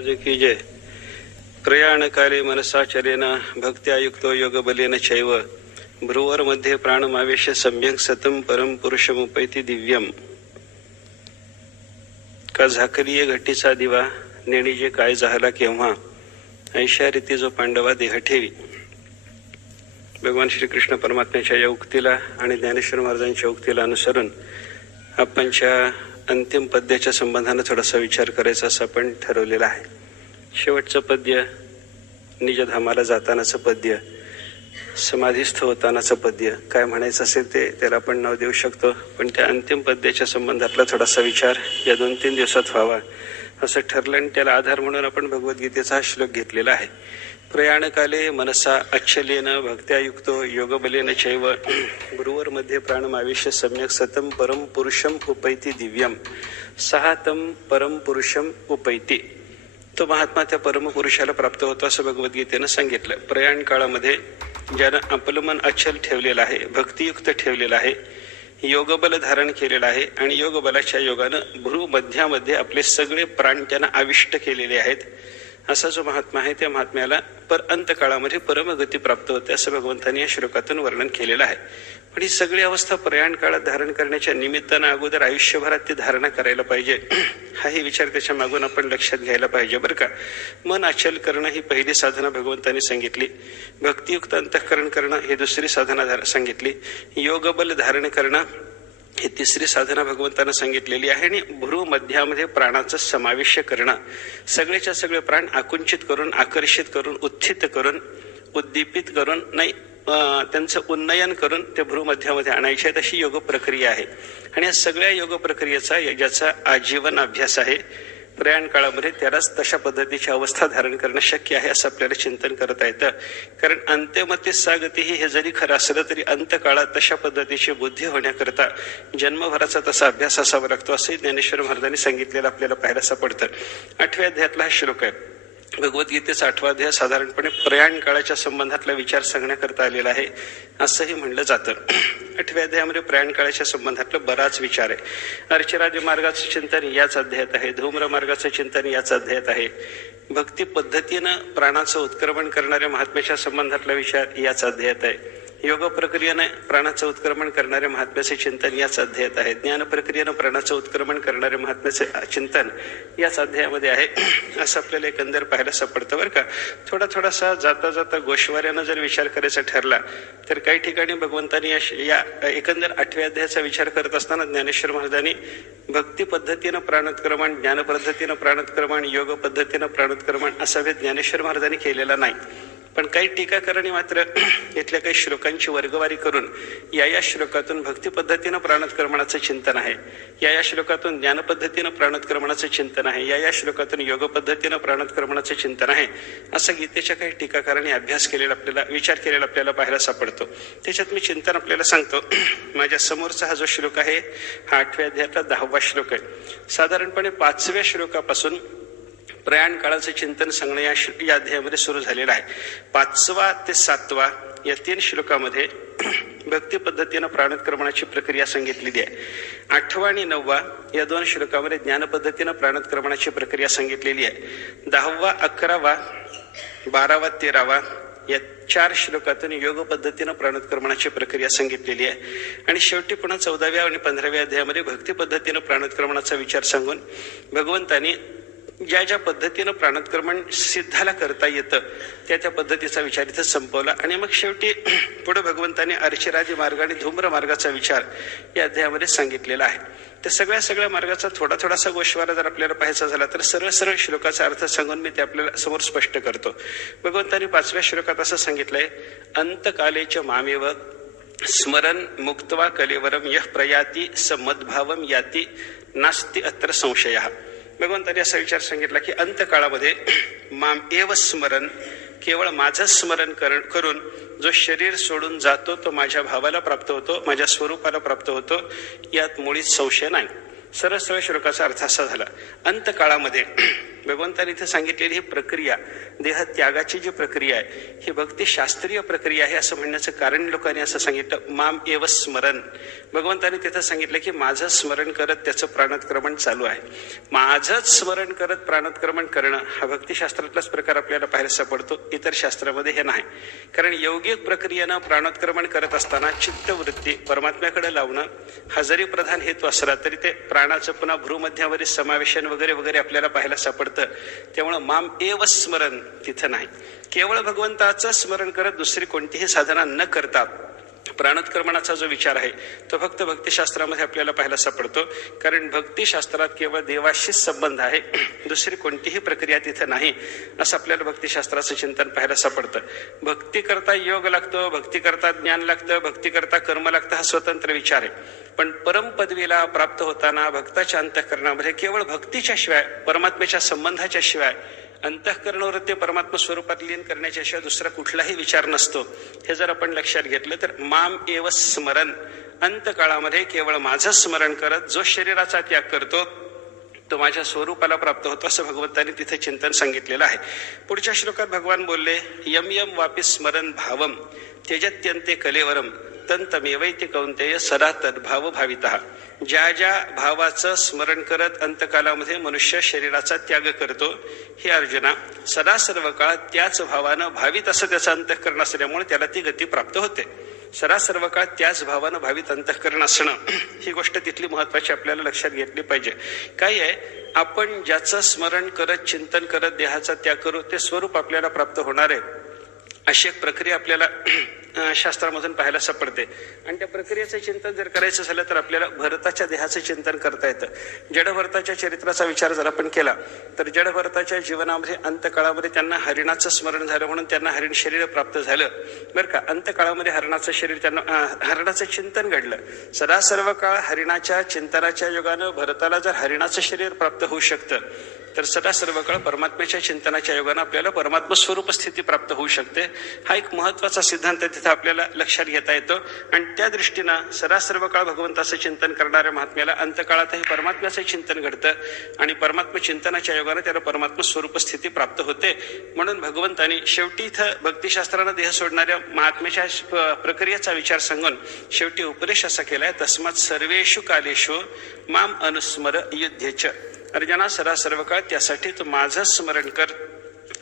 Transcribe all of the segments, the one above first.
की जय. प्रयाणकाले मनसाचरेण भक्त्या युक्तो योगबलेन चैव भ्रुवर मध्ये प्राणमावेश्य सम्यक सतम परम पुरुषमुपैति दिव्यम. का झाकलीये घटीचा दिवा नेणी जे काय झाला केव्हा ऐशा रीती जो पांडवा देह ठेवी. भगवान श्रीकृष्ण परमात्म्याच्या या उक्तीला आणि ज्ञानेश्वर महाराजांच्या उक्तीला अनुसरून आपणच्या अंतिम पद्याच्या संबंधाने थोडासा विचार करायचा असं आपण ठरवलेला आहे. शेवटचं पद्य निजधामाला जातानाचं पद्य, समाधीस्थ होतानाचं पद्य, काय म्हणायचं असेल ते त्याला आपण नाव देऊ शकतो. पण त्या अंतिम पद्याच्या संबंधातला थोडासा विचार या 2-3 दिवसात व्हावा असं ठरलं आणि त्याला आधार म्हणून आपण भगवद्गीतेचा हा श्लोक घेतलेला आहे. प्रयाणकाले मनसा अच्छलेन भक्त्या युक्तो योगबलेन चैव गुरुवर मध्ये प्राणमावेश्य सम्यक सतम परम पुरुषम उपैति दिव्यम. सहातम परम पुरुषम उपैति. तो महात्मा त्या परमपुरुषाला प्राप्त होतो असं भगवद्गीतेनं सांगितलं. प्रयाण काळामध्ये ज्यानं आपलं मन अचल ठेवलेलं आहे, भक्तियुक्त ठेवलेलं आहे, योगबल धारण केलेलं आहे आणि योगबलाच्या योगानं भ्रू मध्यामध्ये आपले सगळे प्राण त्यानं आविष्ट केलेले आहेत, असा जो महात्मा आहे त्या महात्म्याला अंतकाळामध्ये परमगती प्राप्त होते असं भगवंतांनी या श्लोकातून वर्णन केलेलं आहे. पण ही सगळी अवस्था प्रयाण काळात धारण करण्याच्या निमित्तानं अगोदर आयुष्यभरात ती धारणा करायला पाहिजे, हाही विचार त्याच्या मागून आपण लक्षात घ्यायला पाहिजे बरं का. मन अचल करणं ही पहिली साधना भगवंतांनी सांगितली, भक्तियुक्त अंतःकरण करणं ही दुसरी साधना सांगितली, योगबल धारण करणं ही तिसरी साधना भगवंतानं सांगितलेली आहे आणि भ्रू मध्यामध्ये प्राणाचा समावेश करणं, सगळेच्या सगळे प्राण आकुंचित करून, आकर्षित करून, उत्थित करून, उद्दीपित करून, नाही त्यांचं उन्नयन करून ते भ्रू मध्यामध्ये आणायचे आहेत अशी योग प्रक्रिया आहे. आणि या सगळ्या योग प्रक्रियेचा ज्याचा आजीवन अभ्यास आहे प्रयाण काळामध्ये त्यालाच तशा पद्धतीची अवस्था धारण करणं शक्य आहे असं आपल्याला चिंतन करता येतं. कारण अंत्यमते सागती हे जरी खरं असलं तरी अंतकाळात तशा पद्धतीची बुद्धी होण्याकरता जन्मभराचा तसा अभ्यास असावा लागतो असंही ज्ञानेश्वर महाराजांनी सांगितलेलं आपल्याला पाहायला सापडतं. 8व्या अध्यायातला हा श्लोक आहे. भगवद्गीतेचा 8वा अध्याय साधारणपणे प्रयाण काळाच्या संबंधातला विचार सांगण्याकरता आलेला आहे असंही म्हणलं जातं. 8व्या अध्यायामध्ये प्रयाण काळाच्या संबंधातला बराच विचार आहे. अर्चराज मार्गाचं चिंतन याच अध्यायात आहे, धूम्र मार्गाचं चिंतन याच अध्यायात आहे, भक्ती पद्धतीनं प्राणाचं उत्क्रमण करणाऱ्या महात्म्याच्या संबंधातला विचार याच अध्यायात आहे, योग प्रक्रियेने प्राणाचं उत्क्रमण करणाऱ्या महात्म्याचे चिंतन याच अध्यायात आहे, ज्ञान प्रक्रियेनं प्राणाचं उत्क्रमण करणाऱ्या महात्म्याचे चिंतन याच अध्यायामध्ये आहे असं आपल्याला एकंदर पाहायला सापडतं बरं का. थोडासा जाता जाता गोश्वाऱ्यानं जर विचार करायचा ठरला तर काही ठिकाणी भगवंतांनी या एकंदर 8व्या अध्यायाचा विचार करत असताना ज्ञानेश्वर महाराजांनी भक्ती पद्धतीनं प्राणोत्क्रमण, ज्ञान पद्धतीनं प्राणोत्क्रमण, योग पद्धतीनं प्राणोत्क्रमण असा भेद ज्ञानेश्वर महाराजांनी केलेला नाही. पण काही टीकाकारांनी मात्र इथल्या काही श्लोकांची वर्गवारी करून या श्लोकातून भक्ती पद्धतीनं प्राणोत्क्रमणाचं चिंतन आहे, या श्लोकातून ज्ञान पद्धतीनं प्राणोत्क्रमणाचं चिंतन आहे, या श्लोकातून योग पद्धतीनं प्राणोत्क्रमणाचं चिंतन आहे असं गीतेच्या काही टीकाकारांनी अभ्यास केलेला आपल्याला, विचार केलेला आपल्याला पाहायला सापडतो. त्याच्यात मी चिंतन आपल्याला सांगतो. माझ्या समोरचा हा जो श्लोक आहे हा 8व्या अध्यायातला 10वा श्लोक आहे. साधारणपणे 5व्या श्लोकापासून प्रयाण काळाचं चिंतन सांगणं या अध्यायामध्ये सुरू झालेलं आहे. 5वा ते 7वा या 3 श्लोकामध्ये भक्ती पद्धतीनं प्राणोत्क्रमणाची प्रक्रिया सांगितलेली आहे. 8वा आणि 9वा या 2 श्लोकामध्ये ज्ञान पद्धतीनं प्राणोत्क्रमणाची प्रक्रिया सांगितलेली आहे. 10वा, 11वा, 12वा, 13वा या 4 श्लोकातून योग पद्धतीनं प्राणोत्क्रमणाची प्रक्रिया सांगितलेली आहे. आणि शेवटी पुन्हा 14व्या आणि 15व्या अध्यायामध्ये भक्ती पद्धतीनं प्राणोत्क्रमणाचा विचार सांगून भगवंतांनी ज्या पद्धतीनं प्राणोत्क्रमण सिद्धाला करता येतं त्या पद्धतीचा विचार इथं संपवला. आणि मग शेवटी पुढे भगवंतांनी अर्चराज मार्ग आणि धूम्र मार्गाचा विचार या अध्यायामध्ये सांगितलेला आहे. त्या सगळ्या मार्गाचा थोडासा गोश्वारा जर आपल्याला पाहायचा झाला तर सरळ श्लोकाचा अर्थ सांगून मी ते आपल्याला समोर स्पष्ट करतो. भगवंतांनी 5व्या श्लोकात असं सांगितलंय, अंतकालेच मामेव स्मरण मुक्त्वा कलेवरम यः प्रयाती स मद्भावम याती नास्ति अत्र संशयः. भगवंतांनी असा विचार सांगितला की अंतकाळामध्ये माम एव स्मरण, केवळ माझं स्मरण करून जो शरीर सोडून जातो तो माझ्या भावाला प्राप्त होतो, माझ्या स्वरूपाला प्राप्त होतो, यात मुळीच संशय नाही. सरळ श्लोकाचा अर्थ असा झाला, अंतकाळामध्ये भगवंतांनी इथे सांगितलेली ही प्रक्रिया, देह त्यागाची जी प्रक्रिया आहे, ही भक्तिशास्त्रीय प्रक्रिया आहे असं म्हणण्याचं कारण लोकांनी असं सांगितलं, माम एव स्मरण. भगवंतांनी तिथं सांगितलं की माझं स्मरण करत त्याचं प्राणोत्क्रमण चालू आहे. माझंच स्मरण करत प्राणोत्क्रमण करणं हा भक्तिशास्त्रातलाच प्रकार आपल्याला पाहायला सापडतो, इतर शास्त्रामध्ये हे नाही. कारण यौगिक प्रक्रियेनं प्राणोत्क्रमण करत असताना चित्तवृत्ती परमात्म्याकडे लावणं हा जरी प्रधान हेतू असला तरी ते प्राणाचं पुन्हा भ्रूमध्यावरील समावेशन वगैरे वगैरे आपल्याला पाहायला सापडतं. त्यामुळं माम एव स्मरण तिथं नाही. केवळ भगवंताचं स्मरण करत दुसरी कोणतीही साधना न करता प्राणोत्क्रमणाचा जो विचार आहे तो फक्त भक्तिशास्त्रामध्ये आपल्याला पाहायला सापडतो. कारण भक्तिशास्त्रात केवळ देवाशीच संबंध आहे, दुसरी कोणतीही प्रक्रिया तिथे नाही असं आपल्याला भक्तिशास्त्राचं चिंतन पाहायला सापडतं. भक्ती करता योग लागतो, भक्ती करता ज्ञान लागतं, भक्ती करता कर्म लागतं, हा स्वतंत्र विचार आहे. पण परमपदवीला प्राप्त होताना भक्ताच्या अंतःकरणामध्ये केवळ भक्तीच्या शिवाय, परमात्म्याच्या संबंधाच्या शिवाय, अंतःकरणावरती परमात्मा स्वरूपात लीन करण्याच्या शिवाय दुसरा कुठलाही विचार नसतो. हे जर आपण लक्षात घेतलं तर माम एव स्मरण, अंतकाळामध्ये केवळ माझं स्मरण करत जो शरीराचा त्याग करतो तो माझ्या स्वरूपाला प्राप्त होतो असं भगवंतांनी तिथे चिंतन सांगितलेलं आहे. पुढच्या श्लोकात भगवान बोलले, यम यम वापी स्मरण भावम त्यजत्यंते कलेवरम तंतमेवैति कौंतेय सदा तद्भाव भावितः. ज्या ज्या भावाचं स्मरण करत अंतकालामध्ये मनुष्य शरीराचा त्याग करतो, हे अर्जुना सदा सर्व काळ त्याच भावानं भावित असं त्याचं अंतःकरण असल्यामुळे त्याला ती गती प्राप्त होते. सदा सर्व काळ त्याच भावानं भावित अंतःकरण असणं ही गोष्ट तिथली महत्वाची आपल्याला लक्षात घेतली पाहिजे. काय आहे, आपण ज्याचं स्मरण करत चिंतन करत देहाचा त्याग करू ते स्वरूप आपल्याला प्राप्त होणार आहे अशी एक प्रक्रिया आपल्याला शास्त्रामधून पाहायला सापडते. आणि त्या प्रक्रियेचं चिंतन जर करायचं झालं तर आपल्याला भरताच्या देहाचं चिंतन करता येतं. जडभरताच्या चरित्राचा विचार जर आपण केला तर जडभरताच्या जीवनामध्ये अंतकाळामध्ये त्यांना हरिणाचं स्मरण झालं म्हणून त्यांना हरिण शरीर प्राप्त झालं. बरं का, अंतकाळामध्ये हरणाचं शरीर त्यांना हरणाचं चिंतन घडलं. सदा सर्व काळ हरिणाच्या चिंतनाच्या योगानं भरताला जर हरिणाचं शरीर प्राप्त होऊ शकतं तर सदा सर्व काळ परमात्म्याच्या चिंतनाच्या योगानं आपल्याला परमात्मा स्वरूप स्थिती प्राप्त होऊ शकते. हा एक महत्वाचा सिद्धांत तिथे आपल्याला लक्षात घेता येतो. आणि त्या दृष्टीनं सदा सर्व काळ भगवंताचं चिंतन करणाऱ्या महात्म्याला अंतकाळातही परमात्म्याचं चिंतन घडतं आणि परमात्मा चिंतनाच्या योगानं त्याला परमात्मा स्वरूप स्थिती प्राप्त होते. म्हणून भगवंतांनी शेवटी इथं भक्तिशास्त्रानं देह सोडणाऱ्या महात्म्याच्या प्रक्रियेचा विचार सांगून शेवटी उपदेश असा केलाय, तस्मात सर्वेषु कालेषु माम अनुस्मर युद्धेच. अर्जुना सदा सर्व काळ त्यासाठी तू माझं स्मरण कर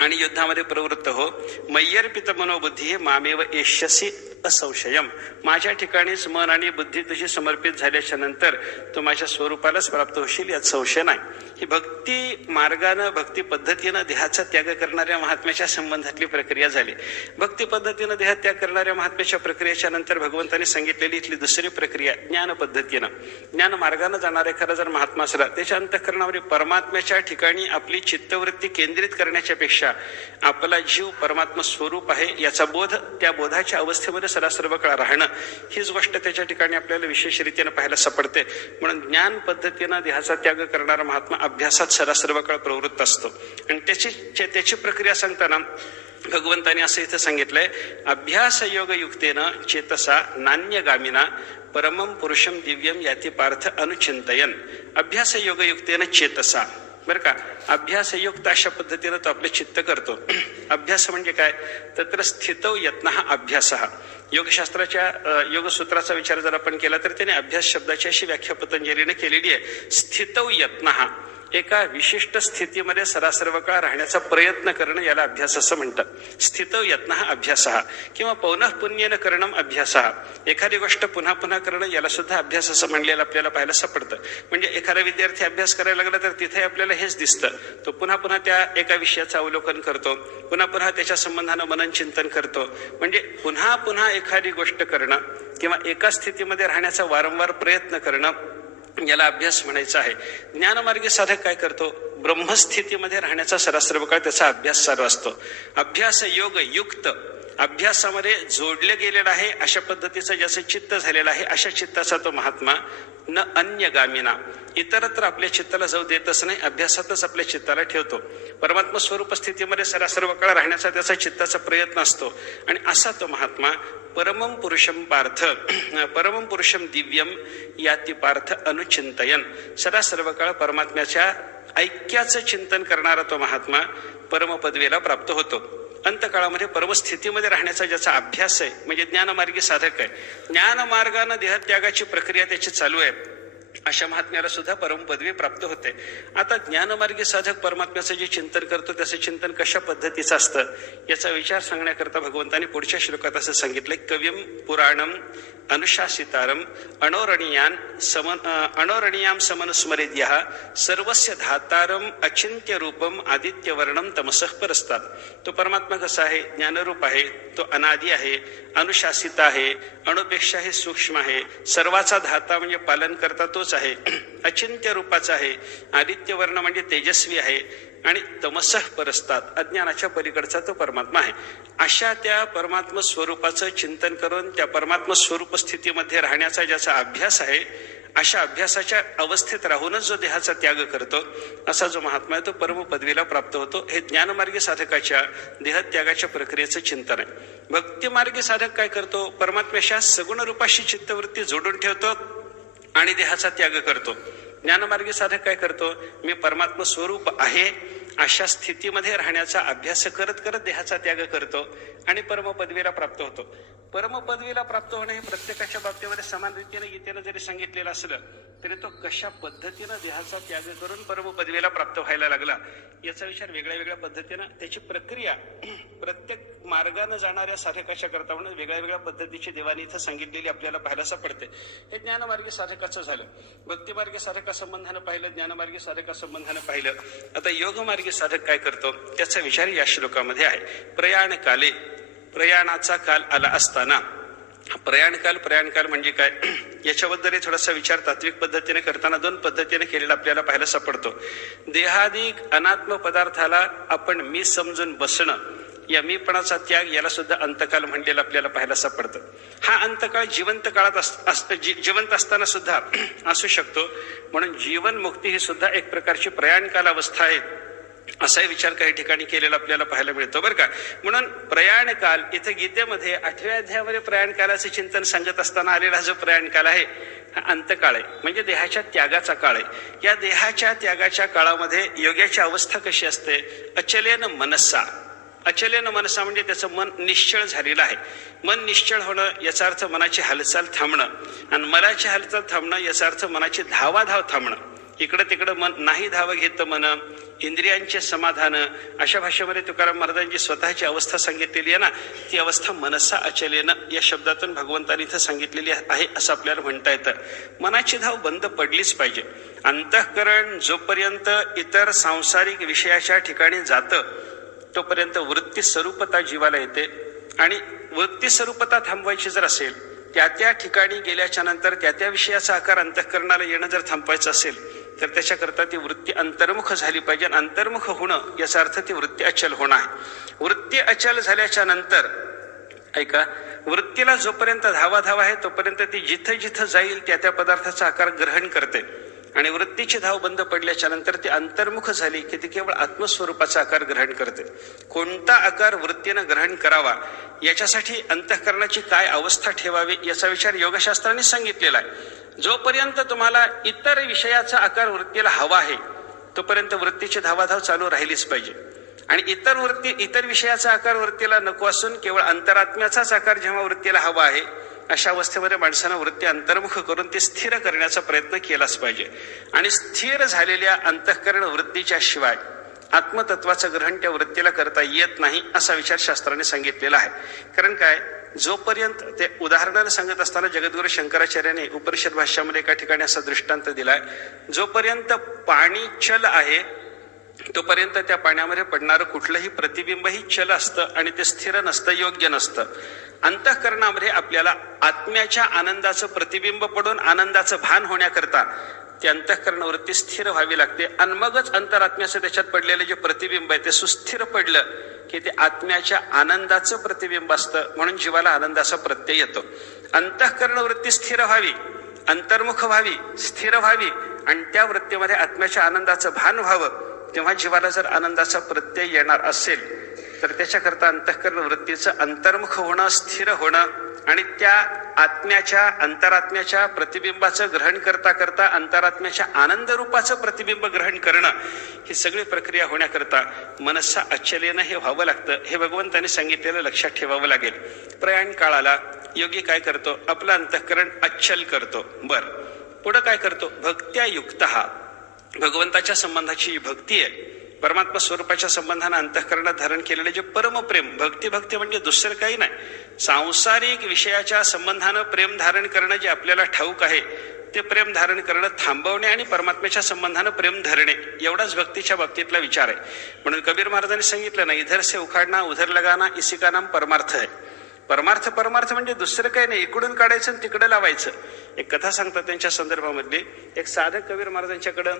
आणि युद्धामध्ये प्रवृत्त हो. मय्यर्पित मनोबुद्धी मामेव एष्यसी असंशयम. माझ्या ठिकाणीच मन आणि बुद्धी तुझी समर्पित झाल्याच्या नंतर तू माझ्या स्वरूपालाच प्राप्त होशील यात संशय नाही. ही भक्ती मार्गानं भक्ती पद्धतीनं देहाचा त्याग करणाऱ्या महात्म्याच्या संबंधातली प्रक्रिया झाली. भक्ती पद्धतीनं देह त्याग करणाऱ्या महात्म्याच्या प्रक्रियेच्या नंतर भगवंतांनी सांगितलेली इथली दुसरी प्रक्रिया ज्ञान पद्धतीनं. ज्ञान मार्गानं जाणारा एखादा जर महात्मा असला त्याच्या अंतःकरणावर परमात्म्याच्या ठिकाणी आपली चित्तवृत्ती केंद्रित करण्याच्या पेक्षा आपला जीव परमात्मा स्वरूप आहे याचा बोध, त्या बोधाच्या अवस्थेमध्ये सदा सर्व काळ राहणं हीच गोष्ट त्याच्या ठिकाणी आपल्याला विशेष रीतीने पाहायला सापडते. म्हणून ज्ञान पद्धतीनं देहाचा त्याग करणारा महात्मा अभ्यासात सदा सर्व काळ प्रवृत्त असतो. आणि त्याची प्रक्रिया सांगताना भगवंतांनी असं इथं सांगितलंय, अभ्यास योग युक्तेनं चेतसा नान्यगामिना परमम पुरुषम दिव्यम याती पार्थ अनुचिंतयन. अभ्यास योग युक्तेनं चेतसा. बरं का, अभ्यासयुक्त अशा पद्धतीनं तो आपले चित्त करतो. अभ्यास म्हणजे काय, तत्र स्थितौ यत्न हा अभ्यास. योगशास्त्राच्या योगसूत्राचा विचार जर आपण केला तर त्याने अभ्यास शब्दाची अशी व्याख्या पतंजलीने केलेली आहे, स्थितौ यत्न हा एका विशिष्ट स्थितीमध्ये सदा सर्व काळ राहण्याचा प्रयत्न करणं याला अभ्यास असं म्हणतात. स्थितौ यत्न हा अभ्यास किंवा पौनः पुण्येन करणम अभ्यास. एखादी गोष्ट पुन्हा पुन्हा करणं याला सुद्धा अभ्यास असं म्हणलेलं आपल्याला पाहायला सापडतं. म्हणजे एखादा विद्यार्थी अभ्यास करायला लागला तर तिथे आपल्याला हेच दिसतं, तो पुन्हा पुन्हा त्या एका विषयाचं अवलोकन करतो, पुन्हा पुन्हा त्याच्या संबंधानं मनन चिंतन करतो. म्हणजे पुन्हा पुन्हा एखादी गोष्ट करणं किंवा एका स्थितीमध्ये राहण्याचा वारंवार प्रयत्न करणं याला अभ्यास म्हणायचा आहे. ज्ञानमार्गी साधक काय करतो, ब्रह्मस्थितीमध्ये राहण्याचा सर्व काळ त्याचा अभ्यास चालू असतो. अभ्यास योग युक्त, अभ्यासामध्ये जोडले गेलेला आहे अशा पद्धतीचं ज्याचं चित्त झालेलं आहे अशा चित्ताचा तो महात्मा न अन्यगामिना, इतरत्र आपल्या चित्ताला जाऊ देतच नाही, अभ्यासातच आपल्या चित्ताला ठेवतो. परमात्मा स्वरूप स्थितीमध्ये सर्व काळ राहण्याचा त्याचा चित्ताचा प्रयत्न असतो. आणि असा तो महात्मा परमम पुरुषम पार्थ, परमम पुरुषम दिव्यम याती पार्थ अनुचिंतयन, सदा सर्व काळ परमात्म्याच्या ऐक्याचं चिंतन करणारा तो महात्मा परमपदवीला प्राप्त होतो. अंतकाळामध्ये परमस्थितीमध्ये राहण्याचा ज्याचा अभ्यास आहे म्हणजे ज्ञानमार्गी साधक आहे, ज्ञानमार्गानं देहत्यागाची प्रक्रिया त्याची चालू आहे, अशा महात्म्याला सुद्धा परमपदवी प्राप्त होते. आता ज्ञानमार्गी साधक परमात्म्याचं जे चिंतन करतो त्याचं चिंतन कशा पद्धतीचं असतं याचा विचार सांगण्याकरता भगवंतांनी पुढच्या श्लोकात असं सांगितलंय. कविम पुराणम अनुशासितारम अणोरणीयाम समनुस्मरेद्यः सर्वस्य धातारम अचिंत्य रूपम आदित्यवर्णम तमसः परस्तात. तो परमात्मा कसा आहे? ज्ञानरूप आहे, तो अनादि आहे, अनुशासित आहे, अणुपेक्षाही सूक्ष्म आहे, सर्वाचा धाता म्हणजे पालन करता तोच आहे, अचिंत्य रूपाचा आहे, आदित्यवर्ण म्हणजे तेजस्वी आहे आणि तमसः परस्तात अज्ञानाच्या पलीकडचा तो परमात्मा आहे. अशा त्या परमात्मा स्वरूपाचं चिंतन करून त्या परमात्मा स्वरूप स्थितीमध्ये राहण्याचा ज्याचा अभ्यास आहे, अशा अभ्यासाच्या अवस्थेत राहूनच जो देहाचा त्याग करतो असा जो महात्मा आहे तो परमपदवीला प्राप्त होतो. हे ज्ञानमार्गी साधकाच्या देहत्यागाच्या प्रक्रियेचं चिंतन आहे. भक्तिमार्गी साधक काय करतो? परमात्म्याच्या सगुण रूपाशी चित्तवृत्ती जोडून ठेवतो आणि देहाचा त्याग करतो. ज्ञानमार्गी साधक काय करतो? मी परमात्मा स्वरूप आहे अशा स्थितीमध्ये राहण्याचा अभ्यास करत करत देहाचा त्याग करतो आणि परमपदवीला प्राप्त होतो. परमपदवीला प्राप्त होणे हे प्रत्येकाच्या बाबतीमध्ये समान रीतीने गीतेनं जरी सांगितलेलं असलं तरी तो कशा पद्धतीनं देहाचा त्याग करून परमपदवीला प्राप्त व्हायला लागला याचा विचार वेगळ्या वेगळ्या पद्धतीनं त्याची प्रक्रिया प्रत्येक मार्गानं जाणाऱ्या साधकाच्या करता म्हणून वेगळ्या वेगळ्या पद्धतीची देवानी इथं सांगितलेली आपल्याला पाहायला सापडते. हे ज्ञानमार्गी साधकाचं झालं. भक्तिमार्गी साधका संबंधानं पाहिलं, ज्ञानमार्गी साधका संबंधानं पाहिलं. आता योगमार्गी साधक काय करतो त्याचा विचार या श्लोकामध्ये आहे. प्रयाण काले, प्रयाणाचा काल आला असताना, प्रयाणकाल म्हणजे काय याच्याबद्दल थोडासा विचार तात्विक पद्धतीने करताना दोन पद्धतीने केलेला आपल्याला पाहायला सापडतो. देहादिक अनात्म पदार्थाला आपण मी समजून बसणं, या मीपणाचा त्याग याला सुद्धा अंतकाल म्हणलेला आपल्याला पाहायला सापडतं. हा अंतकाळ जिवंत काळात जिवंत असताना सुद्धा असू शकतो. म्हणून जीवन मुक्ती ही सुद्धा एक प्रकारची प्रयाणकाल अवस्था आहे असाही विचार काही ठिकाणी केलेला आपल्याला पाहायला मिळतो बरं का. म्हणून प्रयाणकाल इथे गीतेमध्ये 8व्या अध्यायामध्ये प्रयाणकालाचे चिंतन सांगत असताना आलेला जो प्रयाणकाल आहे हा अंतकाळ आहे, म्हणजे देहाच्या त्यागाचा काळ आहे. या देहाच्या त्यागाच्या काळामध्ये योग्याची अवस्था कशी असते? अचलेन मनसा. अचलेन मनसा म्हणजे त्याचं मन निश्चळ झालेलं आहे. मन निश्चळ होणं याचा अर्थ मनाची हालचाल थांबणं, आणि मनाची हालचाल थांबणं याचा अर्थ मनाची धावाधाव थांबणं. इकडं तिकडं मन नाही धाव घेतं मन, इंद्रियांचे समाधान, अशा भाषेमध्ये तुकाराम महाराजांची स्वतःची अवस्था सांगितलेली आहे ना, ती अवस्था मनसा अचलेन या शब्दातून भगवंतांनी इथं सांगितलेली आहे असं आपल्याला म्हणता येतं. मनाची धाव बंद पडलीच पाहिजे. अंतःकरण जोपर्यंत इतर सांसारिक विषयाच्या ठिकाणी जातं तोपर्यंत वृत्ती स्वरूपता जीवाला येते, आणि वृत्ती स्वरूपता थांबवायची जर असेल, त्या ठिकाणी गेल्याच्या नंतर त्या विषयाचा आकार अंतःकरणाला येणं जर थांबवायचं असेल तर त्याच्याकरता ती वृत्ती अंतर्मुख झाली पाहिजे. अंतर्मुख होणं याचा अर्थ ती वृत्ती अचल होणं आहे. वृत्ती अचल झाल्याच्या नंतर ऐका, वृत्तीला जोपर्यंत धावा आहे तोपर्यंत ती जिथं जिथं जाईल त्या पदार्थाचा आकार ग्रहण करते, आणि वृत्तीची धाव बंद पडल्याच्या नंतर ती अंतर्मुख झाली की ती केवळ आत्मस्वरूपाचा आकार ग्रहण करते. कोणता आकार वृत्तीनं ग्रहण करावा याच्यासाठी अंतःकरणाची काय अवस्था ठेवावी याचा विचार योगशास्त्राने सांगितलेला आहे. जोपर्यंत तुम्हाला इतर विषयाचा आकार वृत्तीला हवा आहे तोपर्यंत वृत्तीची धावाधाव चालू राहिलीच पाहिजे, आणि इतर विषयाचा आकार वृत्तीला नको असून केवळ अंतरात्म्याचाच आकार जेव्हा वृत्तीला हवा आहे अशा अवस्थेमध्ये माणसानं वृत्ती अंतर्मुख करून ती स्थिर करण्याचा प्रयत्न केलाच पाहिजे. आणि स्थिर झालेल्या अंतःकरण वृत्तीच्या शिवाय आत्मतत्वाचं ग्रहण त्या वृत्तीला करता येत नाही असा विचार शास्त्राने सांगितलेला आहे. कारण काय, जोपर्यंत ते उदाहरणाने सांगत असताना जगद्गुरु शंकराचार्याने उपनिषद भाष्यामध्ये एका ठिकाणी असा दृष्टांत दिलाय, जोपर्यंत पाणी चल आहे तोपर्यंत त्या पाण्यामध्ये पडणारं कुठलंही प्रतिबिंबही चल असतं आणि ते स्थिर नसतं, योग्य नसतं. अंतःकरणामध्ये आपल्याला आत्म्याच्या आनंदाचं प्रतिबिंब पडून आनंदाचं भान होण्याकरता ती अंतःकरण वृत्ती स्थिर व्हावी लागते, आणि मगच अंतरात्म्याचं त्याच्यात पडलेलं जे प्रतिबिंब आहे ते सुस्थिर पडलं की ते आत्म्याच्या आनंदाचं प्रतिबिंब असतं, म्हणून जीवाला आनंदाचा प्रत्यय येतो. अंतःकरण वृत्ती स्थिर व्हावी, अंतर्मुख व्हावी, स्थिर व्हावी, आणि त्या वृत्तीमध्ये आत्म्याच्या आनंदाचं भान व्हावं, तेव्हा जीवाला जर आनंदाचा प्रत्यय येणार असेल तर त्याच्याकरता अंतःकरण वृत्तीचं अंतर्मुख होणं, स्थिर होणं आणि त्या आत्म्याच्या अंतरात्म्याच्या प्रतिबिंबाचं ग्रहण करता करता अंतरात्म्याच्या आनंद रूपाचं प्रतिबिंब ग्रहण करणं, ही सगळी प्रक्रिया होण्याकरता मनसा अचलेनं हे व्हावं लागतं. हे भगवंतांनी सांगितलेलं लक्षात ठेवावं लागेल. प्रयाण काळाला योगी काय करतो? आपलं अंतःकरण अचल करतो. पुढं काय करतो? भक्त्या युक्त. हा भगवंताच्या संबंधाची जी भक्ती आहे, परमात्मा स्वरूपाच्या संबंधानं अंतःकरणात धारण केलेले जे परमप्रेम, भक्ती म्हणजे दुसरं काही नाही. सांसारिक विषयाच्या संबंधानं प्रेम धारण करणं जे आपल्याला ठाऊक आहे, ते प्रेम धारण करणं थांबवणे आणि परमात्म्याच्या संबंधानं प्रेम धरणे, एवढाच भक्तीच्या बाबतीतला विचार आहे. म्हणून कबीर महाराजांनी सांगितलं ना, इधर से उखाडना उधर लगाना इसी का नाम परमार्थ है. परमार्थ म्हणजे दुसरं काही नाही, इकडून काढायचं आणि तिकडे लावायचं. एक कथा सांगतात त्यांच्या संदर्भामधली. एक साधक कबीर महाराजांच्याकडं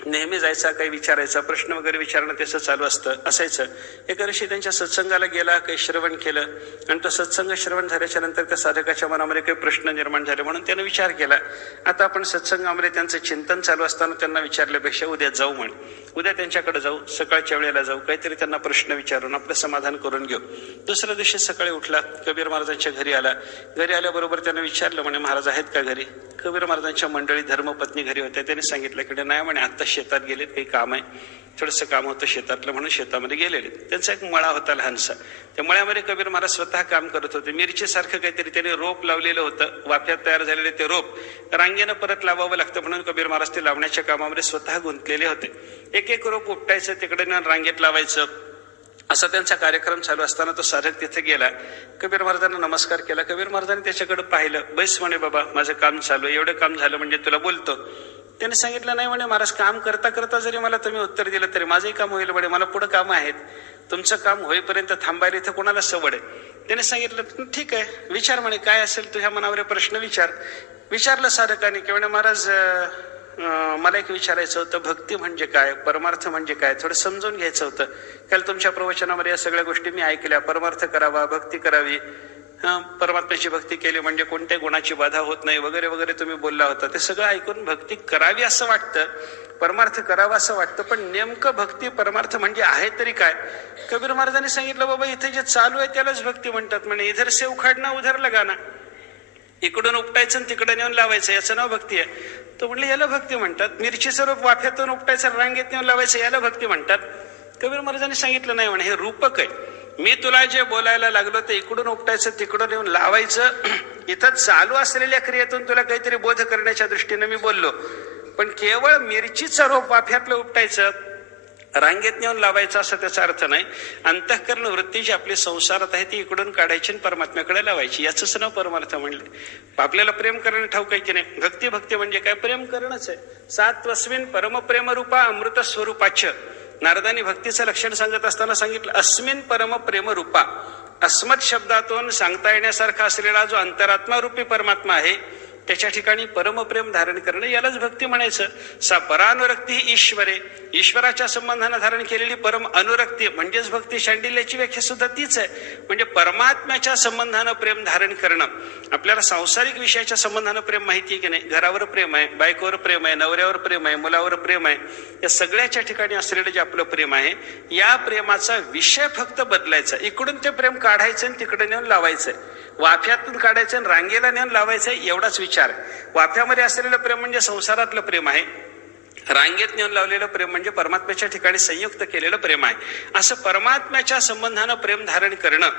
नेहमी जायचा, काही विचारायचा, प्रश्न वगैरे विचारणं त्याचं चालू असायचं. एका दिवशी त्यांच्या सत्संगाला गेला, काही श्रवण केलं आणि तो सत्संग श्रवण झाल्याच्या नंतर त्या साधकाच्या मनामध्ये काही प्रश्न निर्माण झाले. म्हणून त्यानं विचार केला, आता आपण सत्संगामध्ये त्यांचं चिंतन चालू असताना त्यांना विचारल्यापेक्षा उद्या जाऊ, उद्या त्यांच्याकडे जाऊ, सकाळच्या वेळेला जाऊ, काहीतरी त्यांना प्रश्न विचारून आपलं समाधान करून घेऊ. दुसऱ्या दिवशी सकाळी उठला, कबीर महाराजांच्या घरी आला. घरी आल्याबरोबर त्यानं विचारलं, म्हणे महाराज आहेत का घरी? कबीर महाराजांच्या मंडळी धर्मपत्नी घरी होत्या. त्यांनी सांगितलं की नाही म्हणे, आता शेतात गेलेत, काही काम आहे, थोडंसं काम होतं शेतातलं, म्हणून शेतामध्ये गेलेले. त्यांचा एक मळा होता लहानसा. त्या मळ्यामध्ये कबीर महाराज स्वतः काम करत होते. मिरचीसारखं काहीतरी त्याने रोप लावलेलं होतं, वाफ्यात तयार झालेले ते रोप रांगेनं परत लावावं लागतं, म्हणून कबीर महाराज ते लावण्याच्या कामामध्ये स्वतः गुंतलेले होते. एक रोप उपटायचं, तिकडे रांगेत लावायचं, असा त्यांचा कार्यक्रम चालू असताना तो साधक तिथे गेला. कबीर महाराजांना नमस्कार केला. कबीर महाराजांनी त्याच्याकडे पाहिलं. बैस म्हणे, बाबा माझं काम चालू आहे, एवढं काम झालं म्हणजे तुला बोलतो. त्याने सांगितलं, नाही म्हणे महाराज, काम करता करता जरी मला तुम्ही उत्तर दिलं तरी माझंही काम होईल म्हणे, मला पुढे कामं आहेत, तुमचं काम होईपर्यंत थांबायला इथं कोणाला सवड आहे. त्याने सांगितलं, ठीक आहे, विचार म्हणे, काय असेल तुझ्या मनावर प्रश्न विचार. विचारलं साधकाने की म्हणे, महाराज मला एक विचारायचं होतं, भक्ती म्हणजे काय, परमार्थ म्हणजे काय, थोडं समजून घ्यायचं होतं. काल तुमच्या प्रवचनामध्ये या सगळ्या गोष्टी मी ऐकल्या, परमार्थ करावा, भक्ती करावी, परमात्म्याची भक्ती केली म्हणजे कोणत्याही गुणाची बाधा होत नाही वगैरे वगैरे तुम्ही बोलला होता. ते सगळं ऐकून भक्ती करावी असं वाटतं, परमार्थ करावा असं वाटतं, पण नेमकं भक्ती परमार्थ म्हणजे आहे तरी काय? कबीर महाराजांनी सांगितलं, बाबा इथे जे चालू आहे त्यालाच भक्ती म्हणतात. म्हणे इधर से उखाडना उधर लगाना, इकडून उपटायचं आणि तिकडे नेऊन लावायचं, याचं नाव भक्ती आहे. तो म्हणले, याला भक्ती म्हणतात. मिरचीचं रूप वाफ्यातून उपटायचं, रांगेत नेऊन लावायचं, याला भक्ती म्हणतात. कबीर महाराजांनी सांगितलं, नाही म्हणे, हे रूपक आहे. मी तुला जे बोलायला लागलो ते इकडून उपटायचं, तिकडून येऊन लावायचं, इथं चालू असलेल्या क्रियेतून तुला काहीतरी बोध करण्याच्या दृष्टीने मी बोललो. पण केवळ मिरचीचं रोप वाफ्यातलं उपटायचं, रांगेत नेऊन लावायचं असं त्याचा अर्थ नाही. अंतःकरण वृत्ती जी आपली संसारात आहे ती इकडून काढायची आणि परमात्म्याकडे लावायची, याच नाव परमार्थ म्हणले. आपल्याला प्रेम करणं ठाऊक आहे की नाही? भक्ती म्हणजे काय? प्रेम करणंच आहे. सात्वस्मिन परमप्रेम रूपा अमृत स्वरूपाच्य. नारदांनी भक्तीचं लक्षण सांगत असताना सांगितलं, अस्मिन परम प्रेम रूपा. अस्मत् शब्दातून सांगता येण्यासारखा असलेला जो अंतरात्मा रूपी परमात्मा आहे त्याच्या ठिकाणी परमप्रेम धारण करणं, यालाच भक्ती म्हणायचं. सा परानुरक्ती ही ईश्वरे. ईश्वराच्या संबंधानं धारण केलेली परम अनुरक्ती म्हणजेच भक्ती. शांडिल्याची व्याख्या सुद्धा तीच आहे. म्हणजे परमात्म्याच्या संबंधानं प्रेम धारण करणं. आपल्याला सांसारिक विषयाच्या संबंधानं प्रेम माहिती आहे की नाही? घरावर प्रेम आहे, बायकोवर प्रेम आहे, नवऱ्यावर प्रेम आहे, मुलावर प्रेम आहे. या सगळ्याच्या ठिकाणी असलेलं जे आपलं प्रेम आहे, या प्रेमाचा विषय फक्त बदलायचा. इकडून ते प्रेम काढायचं आणि तिकडे नेऊन लावायचंय, वाफ्यातून काढायचं आणि रांगेला नेऊन लावायचंय, एवढाच विचार. वाफ्यामध्ये असलेलं प्रेम म्हणजे संसारातलं प्रेम आहे, रांगेत नेऊन लावलेलं प्रेम म्हणजे परमात्म्याच्या ठिकाणी संयुक्त केलेलं प्रेम आहे. असं परमात्म्याच्या संबंधानं प्रेम धारण करणं,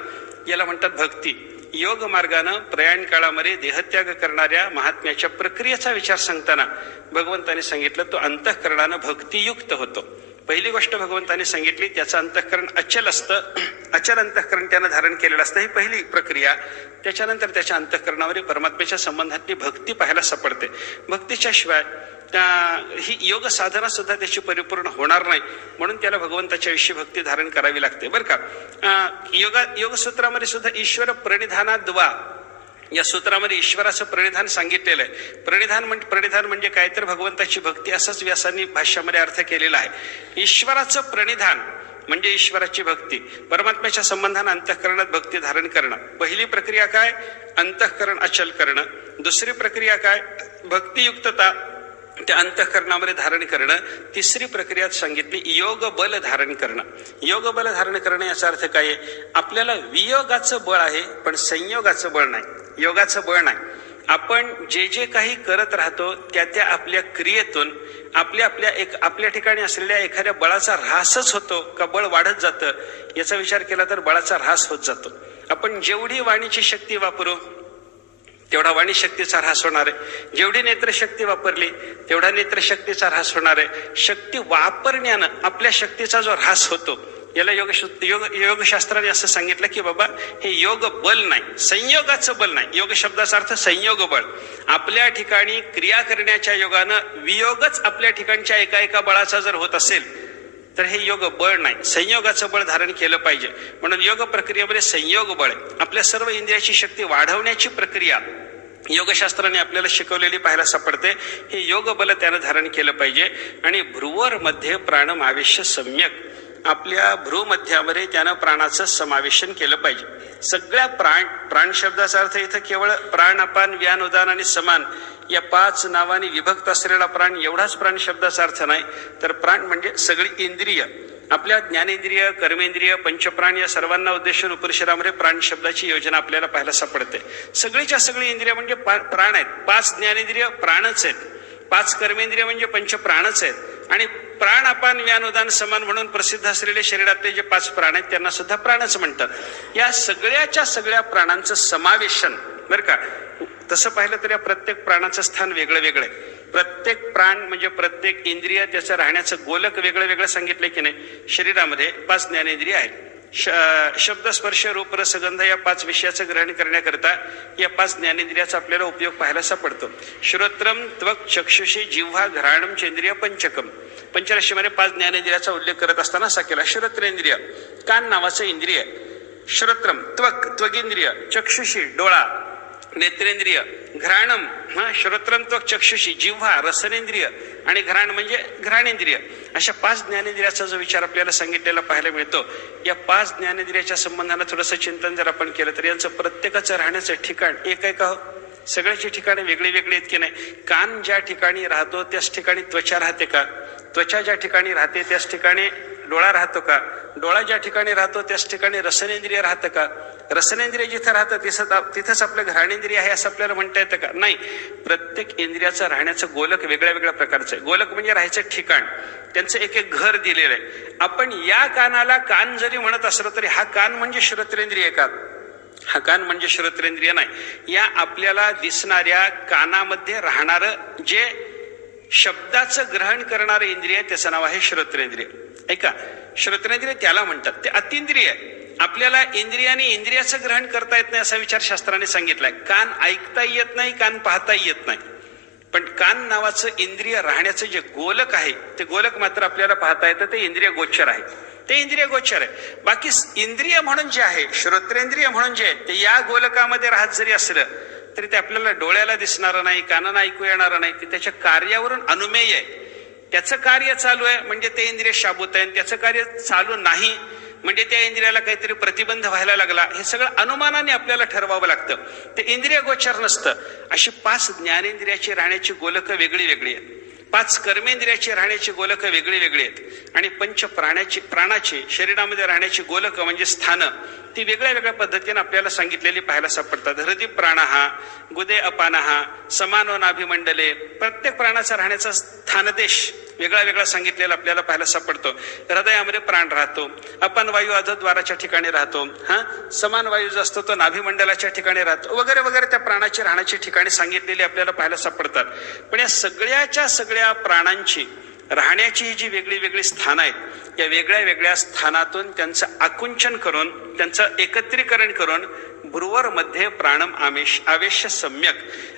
याला म्हणतात भक्ती. योग मार्गानं प्रयाण काळामध्ये देहत्याग करणाऱ्या महात्म्याच्या प्रक्रियेचा विचार सांगताना भगवंतांनी सांगितलं, तो अंतःकरणानं भक्तियुक्त होतो. पहिली गोष्ट भगवंतांनी सांगितली, त्याचं अंतःकरण अचल असतं, अचल अंतःकरण त्यानं धारण केलेलं असतं, ही पहिली प्रक्रिया. त्याच्यानंतर त्याच्या अंतःकरणावर परमात्म्याच्या संबंधातली भक्ती पाहायला सापडते. भक्तीच्या शिवाय ही योग साधना सुद्धा त्याची परिपूर्ण होणार नाही, म्हणून त्याला भगवंताच्या विषयी भक्ती धारण करावी लागते बरं का. योग सूत्रामध्ये सुद्धा ईश्वर प्रणिधानाद्वा, या सूत्रामध्ये ईश्वराचं प्रणिधान सांगितलेलं आहे. प्रणिधान म्हणजे काय तर भगवंताची भक्ती, असाच व्यासांनी भाष्यामध्ये अर्थ केलेला आहे. ईश्वराचं प्रणिधान म्हणजे ईश्वराची भक्ती, परमात्म्याच्या संबंधानं अंतःकरणात भक्ती धारण करणं. पहिली प्रक्रिया काय? अंतःकरण अचल करणं. दुसरी प्रक्रिया काय? भक्तियुक्तता. त्या अंतःकरणामध्ये धारण करणं. तिसरी प्रक्रिया सांगितली योग बल धारण करणं. योग बल धारण करणं याचा अर्थ काय आहे? आपल्याला वियोगाचं बळ आहे पण संयोगाचं बळ नाही, योगाचं बळ नाही. आपण जे जे काही करत राहतो त्या त्या आपल्या क्रियेतून आपल्या ठिकाणी असलेल्या एखाद्या बळाचा ऱ्हासच होतो का बळ वाढत जातं, याचा विचार केला तर बळाचा ऱ्हास होत जातो. आपण जेवढी वाणीची शक्ती वापरू तेवढा वाणी शक्तीचा ह्रास होणार आहे. जेवढी नेत्रशक्ती वापरली तेवढा नेत्रशक्तीचा ह्रास होणार आहे. शक्ती वापरण्यानं आपल्या शक्तीचा जो ह्रास होतो याला योगशास्त्राने असं सांगितलं की बाबा हे योग बल नाही, संयोगाचं बल नाही. योग शब्दाचा अर्थ संयोग बळ. आपल्या ठिकाणी क्रिया करण्याच्या योगानं वियोगच आपल्या ठिकाणच्या एका बळाचा जर होत असेल तर हे योग बळ नाही, संयोगाचं बळ धारण केलं पाहिजे. म्हणून योग प्रक्रियेमध्ये संयोग बळ आहे. आपल्या सर्व इंद्रियाची शक्ती वाढवण्याची प्रक्रिया योगशास्त्राने आपल्याला शिकवलेली पाहायला सापडते. हे योग बल त्यानं धारण केलं पाहिजे. आणि भ्रुवर मध्ये प्राणमावेश सम्यक, आपल्या भ्रूमध्यामध्ये त्यानं प्राणाचं समावेशन केलं पाहिजे. सगळ्या प्राण शब्दाचा अर्थ इथं केवळ प्राण, अपान, व्यान, उदान आणि समान या 5 नावाने विभक्त असलेला प्राण एवढाच प्राण शब्दाचा अर्थ नाही, तर प्राण म्हणजे सगळी इंद्रिय. आपल्या ज्ञानेंद्रिय, कर्मेंद्रिय, पंचप्राण या सर्वांना उद्देशून उपनिषदामध्ये प्राण शब्दाची योजना आपल्याला पाहायला सापडते. सगळीच्या सगळी इंद्रिय म्हणजे प्राण आहेत. 5 ज्ञानेंद्रिय प्राणच आहेत, 5 कर्मेंद्रिय म्हणजे पंचप्राणच आहेत. आणि प्राण, अपान, व्यान, उदान, समान म्हणून प्रसिद्ध असलेले शरीरातले जे 5 प्राण आहेत त्यांना सुद्धा प्राणच म्हणतात. या सगळ्याच्या सगळ्या प्राणांचं समावेशन बरं का. तसं पाहिलं तर या प्रत्येक प्राणाचं स्थान वेगळं वेगळं आहे. प्रत्येक प्राण म्हणजे प्रत्येक इंद्रिय त्याचं राहण्याचं गोलक वेगळं वेगळं सांगितलंय की नाही. शरीरामध्ये 5 ज्ञानेंद्रिय आहेत. शब्द, स्पर्श, रूप, रस, गंध या 5 विषयाचं ग्रहण करण्याकरता या 5 ज्ञानेंद्रियाचा आपल्याला उपयोग पाहायला सापडतो. श्रोत्रम, त्वक, चक्षुषी, जिव्हा, घ्राणम, चेंद्रिय, पंचकम. पंचराशीमध्ये 5 ज्ञानेंद्रियाचा उल्लेख करत असताना असा केला. श्रोत्रेंद्रिय, कान नावाचं इंद्रिय. श्रोत्रम, त्वक, त्वगिंद्रिय. चक्षुषी, डोळा. नेत्रेंद्रिय, घ्राणम, श्रोत्रम, त्वक, चक्षुषी. जिव्हा, रसनेंद्रिय. आणि घ्राण म्हणजे घ्राणेंद्रिय. अशा 5 ज्ञानेंद्रियाचा जो विचार आपल्याला सांगितलेला पाहायला मिळतो. या 5 ज्ञानेंद्रियाच्या संबंधानं थोडंसं चिंतन जर आपण केलं तर यांचं प्रत्येकाचं राहण्याचं ठिकाण एक आहे का? सगळ्याची ठिकाणे वेगळी वेगळी आहेत की नाही. कान ज्या ठिकाणी राहतो त्याच ठिकाणी त्वचा राहते का? त्वचा ज्या ठिकाणी राहते त्याच ठिकाणी डोळा राहतो का? डोळा ज्या ठिकाणी राहतो त्याच ठिकाणी रसनेंद्रिय राहतं का? रसनेंद्रिय जिथं राहतं तिथंच आपलं घ्राणेंद्रिय आहे असं आपल्याला म्हणता येतं का? नाही. प्रत्येक इंद्रियाचं राहण्याचं गोलक वेगळ्या वेगळ्या प्रकारचं आहे. गोलक म्हणजे राहायचं ठिकाण, त्यांचं एक एक घर दिलेलं आहे. आपण या कानाला कान जरी म्हणत असलो तरी हा कान म्हणजे श्रोत्रेंद्रिय का? हा कान म्हणजे श्रोत्रेंद्रिय नाही. या आपल्याला दिसणाऱ्या कानामध्ये राहणारं जे शब्दाचं ग्रहण करणारं इंद्रिय त्याचं नाव आहे श्रोत्रेंद्रिय. ऐका, श्रोत्रेंद्रिय त्याला म्हणतात. ते अतिंद्रिय आहे. आपल्याला इंद्रियाने इंद्रियाचं ग्रहण करता येत नाही असा विचार शास्त्राने सांगितलाय. कान ऐकता येत नाही, कान पाहता येत नाही, पण कान नावाचं इंद्रिय राहण्याचं जे गोलक आहे ते गोलक मात्र आपल्याला पाहता येतं. ते इंद्रिय गोचर आहे, ते इंद्रिय गोचर आहे. बाकी इंद्रिय म्हणून जे आहे, श्रोत्रेंद्रिय म्हणून जे आहे ते या गोलकामध्ये राहत जरी असलं तरी ते आपल्याला डोळ्याला दिसणारं नाही, कानानं ऐकू येणारं नाही. ते त्याच्या कार्यावरून अनुमेय आहे. त्याचं कार्य चालू आहे म्हणजे ते इंद्रिय शाबूत आहे, त्याचं कार्य चालू नाही म्हणजे त्या इंद्रियाला काहीतरी प्रतिबंध व्हायला लागला. हे सगळं अनुमानाने आपल्याला ठरवावं लागतं. ते इंद्रिय गोचर नसतं. अशी 5 ज्ञानेंद्रियाची राहण्याची गोलकं वेगळी वेगळी आहेत. 5 कर्मेंद्रियाची राहण्याची गोलकं वेगळी वेगळी आहेत. आणि पंच प्राणाची शरीरामध्ये राहण्याची गोलकं म्हणजे स्थानं ती वेगळ्या वेगळ्या पद्धतीने आपल्याला सांगितलेली पाहायला सापडतात. हृदय प्राणहा, गुदे अपानहा, समानो नाभिमंडले. प्रत्येक प्राणाचा राहण्याचा स्थानदेश वेगळा वेगळा सांगितलेला आपल्याला पाहायला सापडतो. हृदयामध्ये प्राण राहतो, अपान वायू अधोद्वाराच्या ठिकाणी राहतो, समान वायू जो असतो तो नाभिमंडलाच्या ठिकाणी राहतो, वगैरे वगैरे. त्या प्राणाची राहण्याची ठिकाणी सांगितलेली आपल्याला पाहायला सापडतात. पण या सगळ्याच्या सगळ्या प्राणांची राहण्याची जी वेगळी वेगळी स्थानं आहेत, या वेगळ्या वेगळ्या स्थानातून त्यांचं आकुंचन करून, त्यांचं एकत्रीकरण करून भ्रुवर मध्ये प्राणम आवेश सम्यक,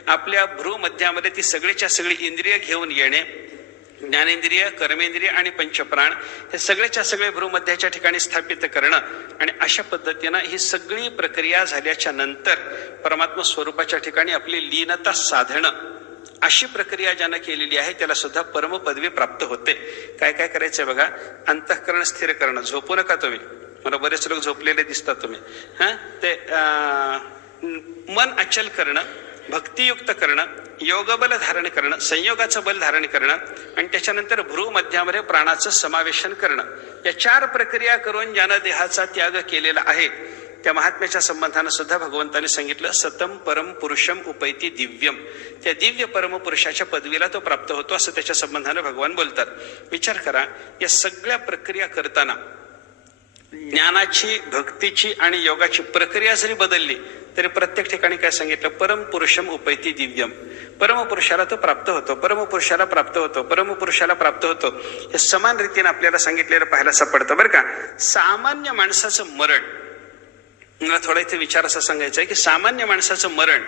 आपल्या भ्रूमध्यामध्ये ती सगळीच्या सगळी इंद्रिय घेऊन येणे. ज्ञानेंद्रिय, कर्मेंद्रिय आणि पंचप्राण हे सगळेच्या सगळे भ्रूमध्याच्या ठिकाणी स्थापित करणं. आणि अशा पद्धतीनं ही सगळी प्रक्रिया झाल्याच्या नंतर परमात्मा स्वरूपाच्या ठिकाणी आपली लीनता साधणं, अशी प्रक्रिया ज्यानं केलेली आहे त्याला सुद्धा परमपदवी प्राप्त होते. काय काय करायचंय बघा. अंतःकरण स्थिर करणं. झोपू नका तुम्ही. मला बरेच लोक झोपलेले दिसतात तुम्ही. ते मन अचल करणं. भक्तियुक्त करणं, योगबल धारण करणं, संयोगाचं बल धारण करणं आणि त्याच्यानंतर भ्रू मध्यामध्ये प्राणाचं समावेशन करणं, या 4 प्रक्रिया करून ज्यानं देहाचा त्याग केलेला आहे त्या महात्म्याच्या संबंधानं सुद्धा भगवंतांनी सांगितलं सतम परम पुरुषम उपैती दिव्यम. त्या दिव्य परमपुरुषाच्या पदवीला तो प्राप्त होतो असं त्याच्या संबंधानं भगवान बोलतात. विचार करा, या सगळ्या प्रक्रिया करताना ज्ञानाची, भक्तीची आणि योगाची प्रक्रिया जरी बदलली तरी प्रत्येक ठिकाणी काय सांगितलं? परम पुरुषम उपैती दिव्यम. परमपुरुषाला तो प्राप्त होतो, परमपुरुषाला प्राप्त होतो, परमपुरुषाला प्राप्त होतो. हे समान रीतीने आपल्याला सांगितलेलं पाहायला सापडतं बरं का. सामान्य माणसाचं मरण, मला थोडा इथे विचार असा सांगायचा आहे की सामान्य माणसाचं मरण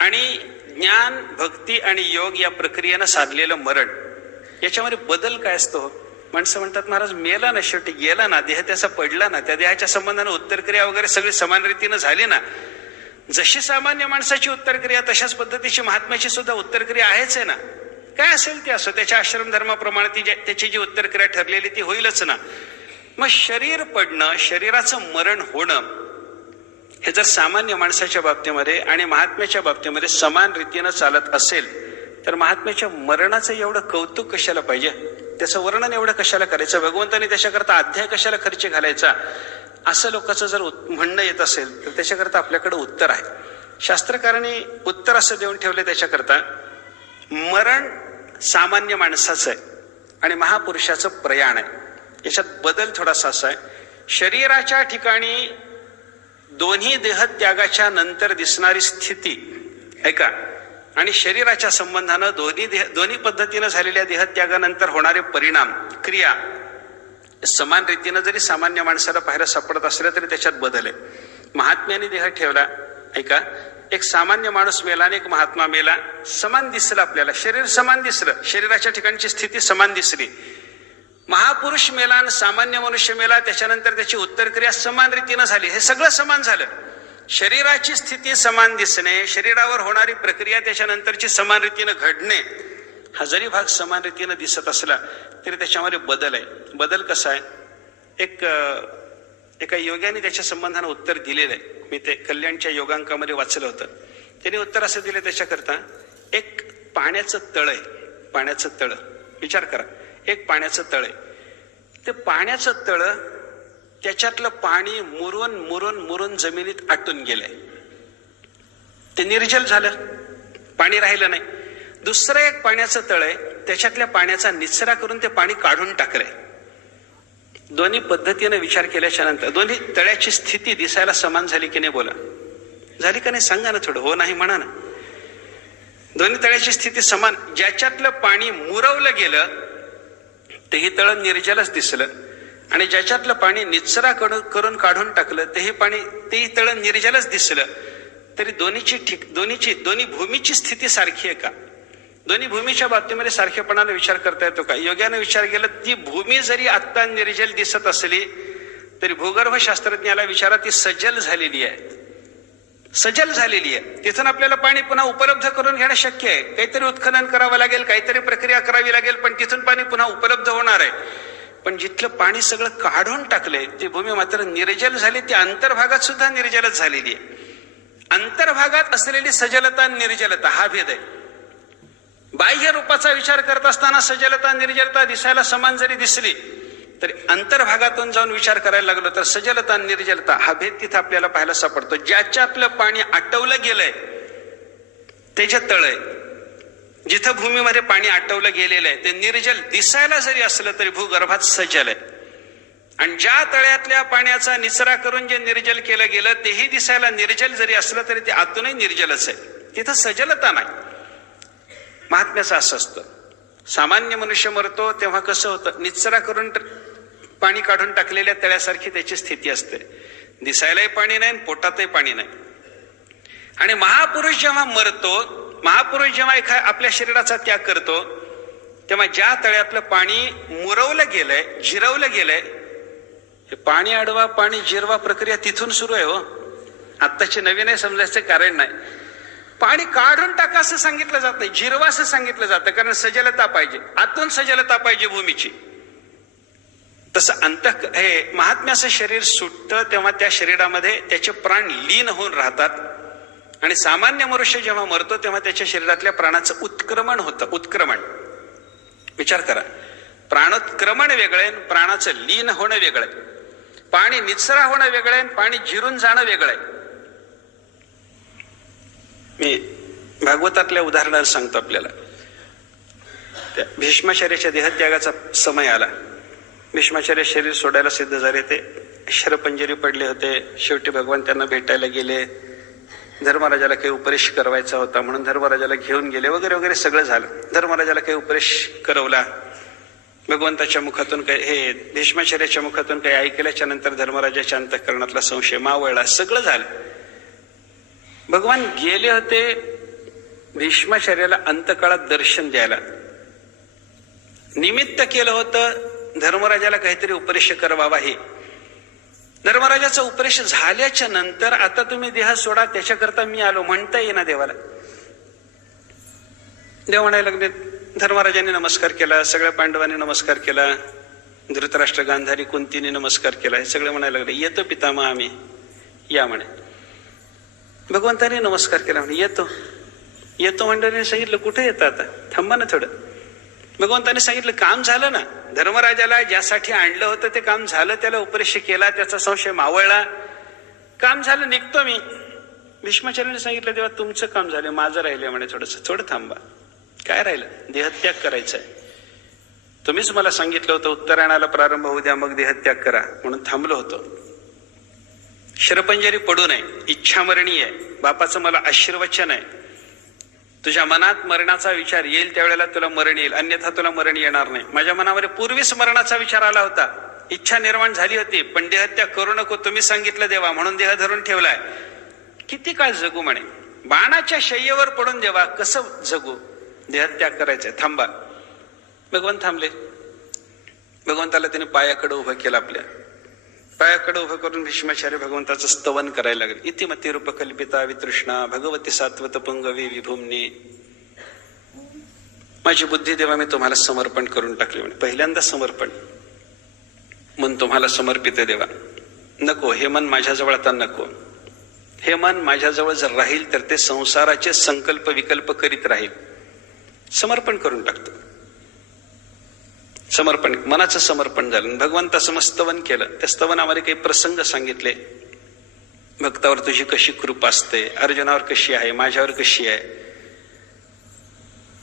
आणि ज्ञान, भक्ती आणि योग या प्रक्रियेनं साधलेलं मरण याच्यामध्ये बदल काय असतो? माणसं म्हणतात महाराज मेला ना, शेवटी गेला ना, देह त्याचा पडला ना, त्या देहाच्या संबंधानं उत्तरक्रिया वगैरे सगळी समान रीतीनं झाली ना. जशी सामान्य माणसाची उत्तरक्रिया तशाच पद्धतीची महात्म्याची सुद्धा उत्तरक्रिया आहेच आहे ना. काय असेल ते असो, त्याच्या आश्रम धर्माप्रमाणे त्याची जी उत्तरक्रिया ठरलेली ती होईलच ना. मग शरीर पडणं, शरीराचं मरण होणं हे जर सामान्य माणसाच्या बाबतीमध्ये आणि महात्म्याच्या बाबतीमध्ये समान रीतीनं चालत असेल तर महात्म्याच्या मरणाचं एवढं कौतुक कशाला पाहिजे? त्याचं वर्णन एवढं कशाला करायचं? भगवंतांनी त्याच्याकरता अध्याय कशाला खर्च घालायचा? असं लोकांचं जर म्हणणं येत असेल तर त्याच्याकरता आपल्याकडे उत्तर आहे. शास्त्रकारांनी उत्तर असं देऊन ठेवले त्याच्याकरता, मरण सामान्य माणसाचं आहे आणि महापुरुषाचं प्रयाण आहे. याच्यात बदल थोडासा असा आहे, शरीराच्या ठिकाणी दोन्ही देहत्यागाच्या नंतर दिसणारी स्थिती आहे का, आणि शरीराच्या संबंधानं दोन्ही पद्धतीनं झालेल्या देहत्यागानंतर होणारे परिणाम, क्रिया समान रीतीनं जरी सामान्य माणसाला पाहायला सापडत असल्या तरी त्याच्यात बदल आहे. महात्म्याने देह ठेवला, ऐका, एक सामान्य माणूस मेला आणि एक महात्मा मेला, समान दिसलं आपल्याला, शरीर समान दिसलं, शरीराच्या ठिकाणची स्थिती समान दिसली. महापुरुष मेला आणि सामान्य मनुष्य मेला, त्याच्यानंतर त्याची उत्तरक्रिया समान रीतीनं झाली, हे सगळं समान झालं. शरीराची स्थिती समान दिसणे, शरीरावर होणारी प्रक्रिया त्याच्यानंतरची समान रीतीनं घडणे, हा जरी भाग समान रीतीनं दिसत असला तरी त्याच्यामध्ये बदल आहे. बदल कसा आहे? एका योग्याने त्याच्या संबंधानं उत्तर दिलेलं आहे. मी ते कल्याणच्या योगांकामध्ये वाचलं होतं. त्यांनी उत्तर असं दिलं त्याच्याकरता, एक पाण्याचं तळ आहे, पाण्याचं तळ, विचार करा, एक पाण्याचं तळ आहे. ते पाण्याचं तळ, त्याच्यातलं पाणी मुरून मुरून मुरून जमिनीत आटून गेलंय, ते निर्जल झालं, पाणी राहिलं नाही. दुसरं एक पाण्याचं तळ आहे, त्याच्यातल्या पाण्याचा निचरा करून ते पाणी काढून टाकलंय. दोन्ही पद्धतीने विचार केल्याच्या नंतर दोन्ही तळ्याची स्थिती दिसायला समान झाली की नाही? बोला, झाली का नाही? सांगा ना थोडं, हो नाही म्हणा ना. दोन्ही तळ्याची स्थिती समान. ज्याच्यातलं पाणी मुरवलं गेलं तेही तळ निर्जलच दिसलं, आणि ज्याच्यातलं पाणी निचरा करून काढून टाकलं तेही तळ निर्जलच दिसलं. तरी दोन्ही भूमीची स्थिती सारखी आहे का? दोन्ही भूमीच्या बाबतीमध्ये सारखेपणाने विचार करता येतो का? योग्याने विचार केला, ती भूमी जरी आत्ता निर्जल दिसत असली तरी भूगर्भ शास्त्रज्ञाला विचारा, ती सजल झालेली आहे, सजल झालेली आहे. तिथून आपल्याला पाणी पुन्हा उपलब्ध करून घेणं शक्य आहे. काहीतरी उत्खनन करावं लागेल, काहीतरी प्रक्रिया करावी लागेल, पण तिथून पाणी पुन्हा उपलब्ध होणार आहे. पण जिथलं पाणी सगळं काढून टाकलंय ती भूमी मात्र निर्जल झाली, ती अंतर्भागात सुद्धा निर्जलच झालेली आहे. अंतर्भागात असलेली सजलता, निर्जलता हा भेद आहे. बाह्य रूपाचा विचार करत असताना सजलता, निर्जलता दिसायला समान जरी दिसली तरी अंतर्भागातून जाऊन विचार करायला लागलो तर सजलता, निर्जलता हा भेद तिथं आपल्याला पाहायला सापडतो. ज्याच्यातलं पाणी आटवलं गेलंय ते जे तळ आहे, जिथं भूमीमध्ये पाणी आटवलं गेलेलं आहे ते निर्जल दिसायला जरी असलं तरी भूगर्भात सजल आहे. आणि ज्या तळ्यातल्या पाण्याचा निचरा करून जे निर्जल केलं गेलं तेही दिसायला निर्जल जरी असलं तरी ते आतूनही निर्जलच आहे, तिथं सजलता नाही. महात्म्याचं असं असतं, सामान्य मनुष्य मरतो तेव्हा कसं होतं, निचरा करून पाणी काढून टाकलेल्या तळ्यासारखी त्याची स्थिती असते, दिसायलाही पाणी नाही, पोटातही पाणी नाही. आणि महापुरुष जेव्हा मरतो, महापुरुष जेव्हा आपल्या शरीराचा त्याग करतो तेव्हा ज्या तळ्यातलं पाणी मुरवलं गेलंय, जिरवलं गेलंय, हे पाणी अडवा पाणी जिरवा प्रक्रिया तिथून सुरू आहे. हो, आत्ताची नवीन आहे समजायचं कारण नाही. पाणी काढून टाका असं सांगितलं जात नाही, जिरवा असं सांगितलं जातं, कारण सजलता पाहिजे, आतून सजलता पाहिजे भूमीची. तसं हे महात्म्याचं शरीर सुटतं तेव्हा त्या शरीरामध्ये त्याचे प्राण लीन होऊन राहतात आणि सामान्य मनुष्य जेव्हा मरतो तेव्हा त्याच्या शरीरातल्या प्राणाचं उत्क्रमण होतं. उत्क्रमण, विचार करा, प्राणोत्क्रमण वेगळे, प्राणाचं लीन होणं वेगळं, पाणी निचरा होणं वेगळं, पाणी जिरून जाणं वेगळं. मी भागवतातल्या उदाहरणाला सांगतो आपल्याला. त्या भीष्माचार्याच्या देहत्यागाचा समय आला. भीष्माचार्य शरीर सोडायला सिद्ध झाले, ते शरपंजरी पडले होते. शेवटी भगवान त्यांना भेटायला गेले. धर्मराजाला काही उपदेश करवायचा होता म्हणून धर्मराजाला घेऊन गेले वगैरे वगैरे सगळं झालं. धर्मराजाला काही उपदेश करवला. भगवंताच्या मुखातून काही, हे भीष्माचार्याच्या मुखातून काही ऐकल्याच्या नंतर धर्मराजाच्या अंतःकरणातला संशय मावळला. सगळं झालं. भगवान गेले होते भीष्माचार्याला अंतकाळात दर्शन द्यायला. निमित्त केलं होतं धर्मराजाला काहीतरी उपदेश करवावा. हे धर्मराजाचा उपदेश झाल्याच्या नंतर आता तुम्ही देह सोडा, त्याच्याकरता मी आलो म्हणता येईना देवाला. देव म्हणायला लागले. धर्मराजाने नमस्कार केला, सगळ्या पांडवांनी नमस्कार केला, धृतराष्ट्र, गांधारी, कुंतीने नमस्कार केला. हे सगळे म्हणायला लागले, येतो पितामह आम्ही, या म्हणे. भगवंताने नमस्कार केला, म्हणे येतो. येतो म्हणल्याने सांगितलं, कुठे येतं आता, थांबा ना थोडं. भगवंताने सांगितलं, काम झालं ना. धर्मराजाला ज्यासाठी आणलं होतं ते काम झालं. त्याला उपदेश केला, त्याचा संशय मावळला, काम झालं, निघतो मी. भीष्माचार्याने सांगितलं, देवा तुमचं काम झालं, माझं राहिलंय म्हणे, थोडं थांबा. काय राहिलं? देहत्याग करायचा आहे. तुम्हीच मला सांगितलं होतं उत्तरायणाला प्रारंभ होऊ द्या, मग देहत्याग करा, म्हणून थांबलो होतो. शरपंजरी पडू नये, इच्छामरणी आहे. बापाचं मला आशीर्वचन आहे, तुझ्या मनात मरणाचा विचार येईल त्यावेळेला तुला मरण येईल, अन्यथा तुला मरण येणार नाही. माझ्या मनामध्ये पूर्वीच मरणाचा विचार आला होता, इच्छा निर्माण झाली होती, पण देहत्याग करू नको, तुम्ही सांगितलं देवा, म्हणून देह धरून ठेवलाय. किती काळ जगू म्हणे, बाणाच्या शय्येवर पडून देवा कसं जगू, देहत्याग करायचंय, थांबा. भगवान थांबले. भगवंताला त्याने पायाकडे उभं केलं. आपल्या पायाकडे उभं करून भीष्माचार्य भगवंताचं स्तवन करायला लागले. इतिमती रूपकल्पिता वितृष्णा भगवती सात्वत पुंगवी विभूमनी. माझी बुद्धी देवा मी तुम्हाला समर्पण करून टाकली म्हणे. पहिल्यांदा समर्पण. मन तुम्हाला समर्पित आहे देवा. नको, हे मन माझ्याजवळ आता नको. हे मन माझ्याजवळ जर राहील तर ते संसाराचे संकल्प विकल्प करीत राहील. समर्पण करून टाकतो. समर्पण, मनाचं समर्पण झालं. भगवंताचं मग स्तवन केलं. त्या स्तवनामध्ये काही प्रसंग सांगितले. भक्तावर तुझी कशी कृपा असते, अर्जुनावर कशी आहे, माझ्यावर कशी आहे.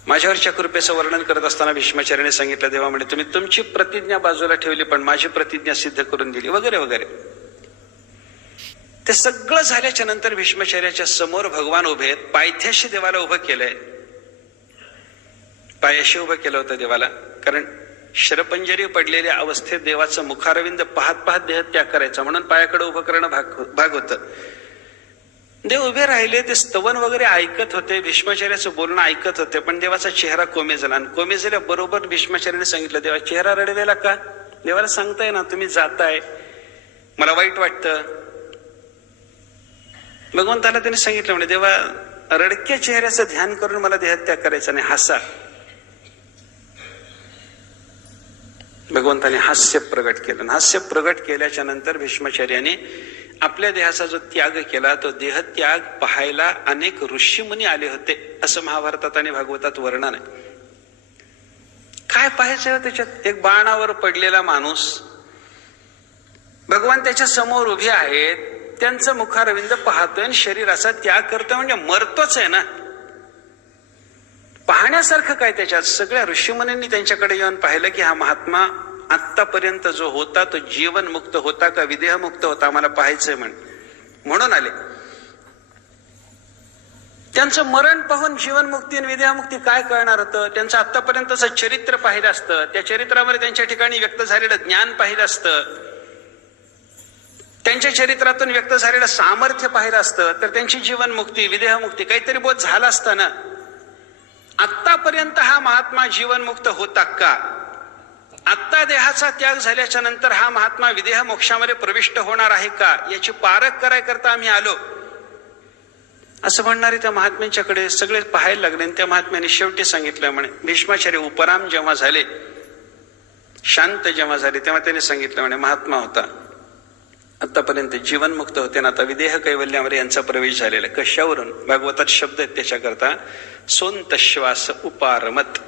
माझ्यावरच्या कृपेचं वर्णन करत असताना भीष्माचार्याने सांगितलं, देवा म्हणे तुम्ही तुमची प्रतिज्ञा बाजूला ठेवली पण माझी प्रतिज्ञा सिद्ध करून दिली, वगैरे वगैरे. ते सगळं झाल्याच्या नंतर भीष्माचार्याच्या समोर भगवान उभे आहेत. पायथ्याशी देवाला उभं केलंय. पायाशी उभं केलं होतं देवाला, कारण शरपंजरी पडलेल्या अवस्थेत देवाचं मुखारविंद पाहत पाहत देहत्याग करायचा, म्हणून पायाकडे उभं करणं भाग होतं. देव उभे राहिले, ते स्तवन वगैरे ऐकत होते, भीष्माचार्याचं बोलणं ऐकत होते, पण देवाचा चेहरा कोमेजला. आणि कोमेजल्या बरोबर भीष्माचार्याने सांगितलं, देवा चेहरा रडवेला का? देवाला सांगताय ना तुम्ही जाताय, मला वाईट वाटतं. भगवंताला त्याने सांगितलं, म्हणे देवा रडक्या चेहऱ्याचं ध्यान करून मला देहत्याग करायचा नाही, हसा. भगवंताने हास्य प्रगट केलं. हास्य प्रगट केल्याच्या नंतर भीष्माचार्याने आपल्या देहाचा जो त्याग केला, तो देहत्याग पाहायला अनेक ऋषीमुनी आले होते, असं महाभारतात आणि भागवतात वर्णन आहे. काय पाहायचं त्याच्यात? एक बाणावर पडलेला माणूस, भगवान त्याच्या समोर उभे आहेत, त्यांचं मुखारविंद पाहतोय आणि शरीराचा त्याग करतोय, म्हणजे मरतोच आहे ना. पाहण्यासारखं काय त्याच्यात? सगळ्या ऋषीमुनींनी त्यांच्याकडे येऊन पाहिलं की हा महात्मा आतापर्यंत जो होता तो जीवनमुक्त होता का विदेहमुक्त होता, आम्हाला पाहायचंय म्हणून आले. त्यांचं मरण पाहून जीवनमुक्ती आणि विदेहमुक्ती काय कळणार होतं? त्यांचं आतापर्यंतचं चरित्र पाहिलं असतं, त्या चरित्रामध्ये त्यांच्या ठिकाणी व्यक्त झालेलं ज्ञान पाहिलं असतं, त्यांच्या चरित्रातून व्यक्त झालेलं सामर्थ्य पाहिलं असतं, तर त्यांची जीवनमुक्ती विदेहमुक्ती काहीतरी बोध झाला असता ना. आतापर्यंत हा महात्मा जीवनमुक्त होता का? आत्ता देहाचा त्याग झाल्याच्या नंतर हा महात्मा विदेह मोक्षामध्ये प्रविष्ट होणार आहे का, याची पारख करायकरता आम्ही आलो, असं म्हणणारे त्या महात्म्यांच्याकडे सगळे पाहायला लागले. त्या महात्म्याने शेवटी सांगितलं, म्हणे भीष्माचार्य उपराम जेव्हा झाले, शांत जेव्हा झाले, तेव्हा त्याने सांगितलं, म्हणे महात्मा होता, आतापर्यंत जीवनमुक्त होते ना, आता विदेह कैवल्यामध्ये यांचा प्रवेश झालेला आहे. कशावरून? भागवतात शब्द आहेत त्याच्याकरता. सोंतश्वास उपारमत.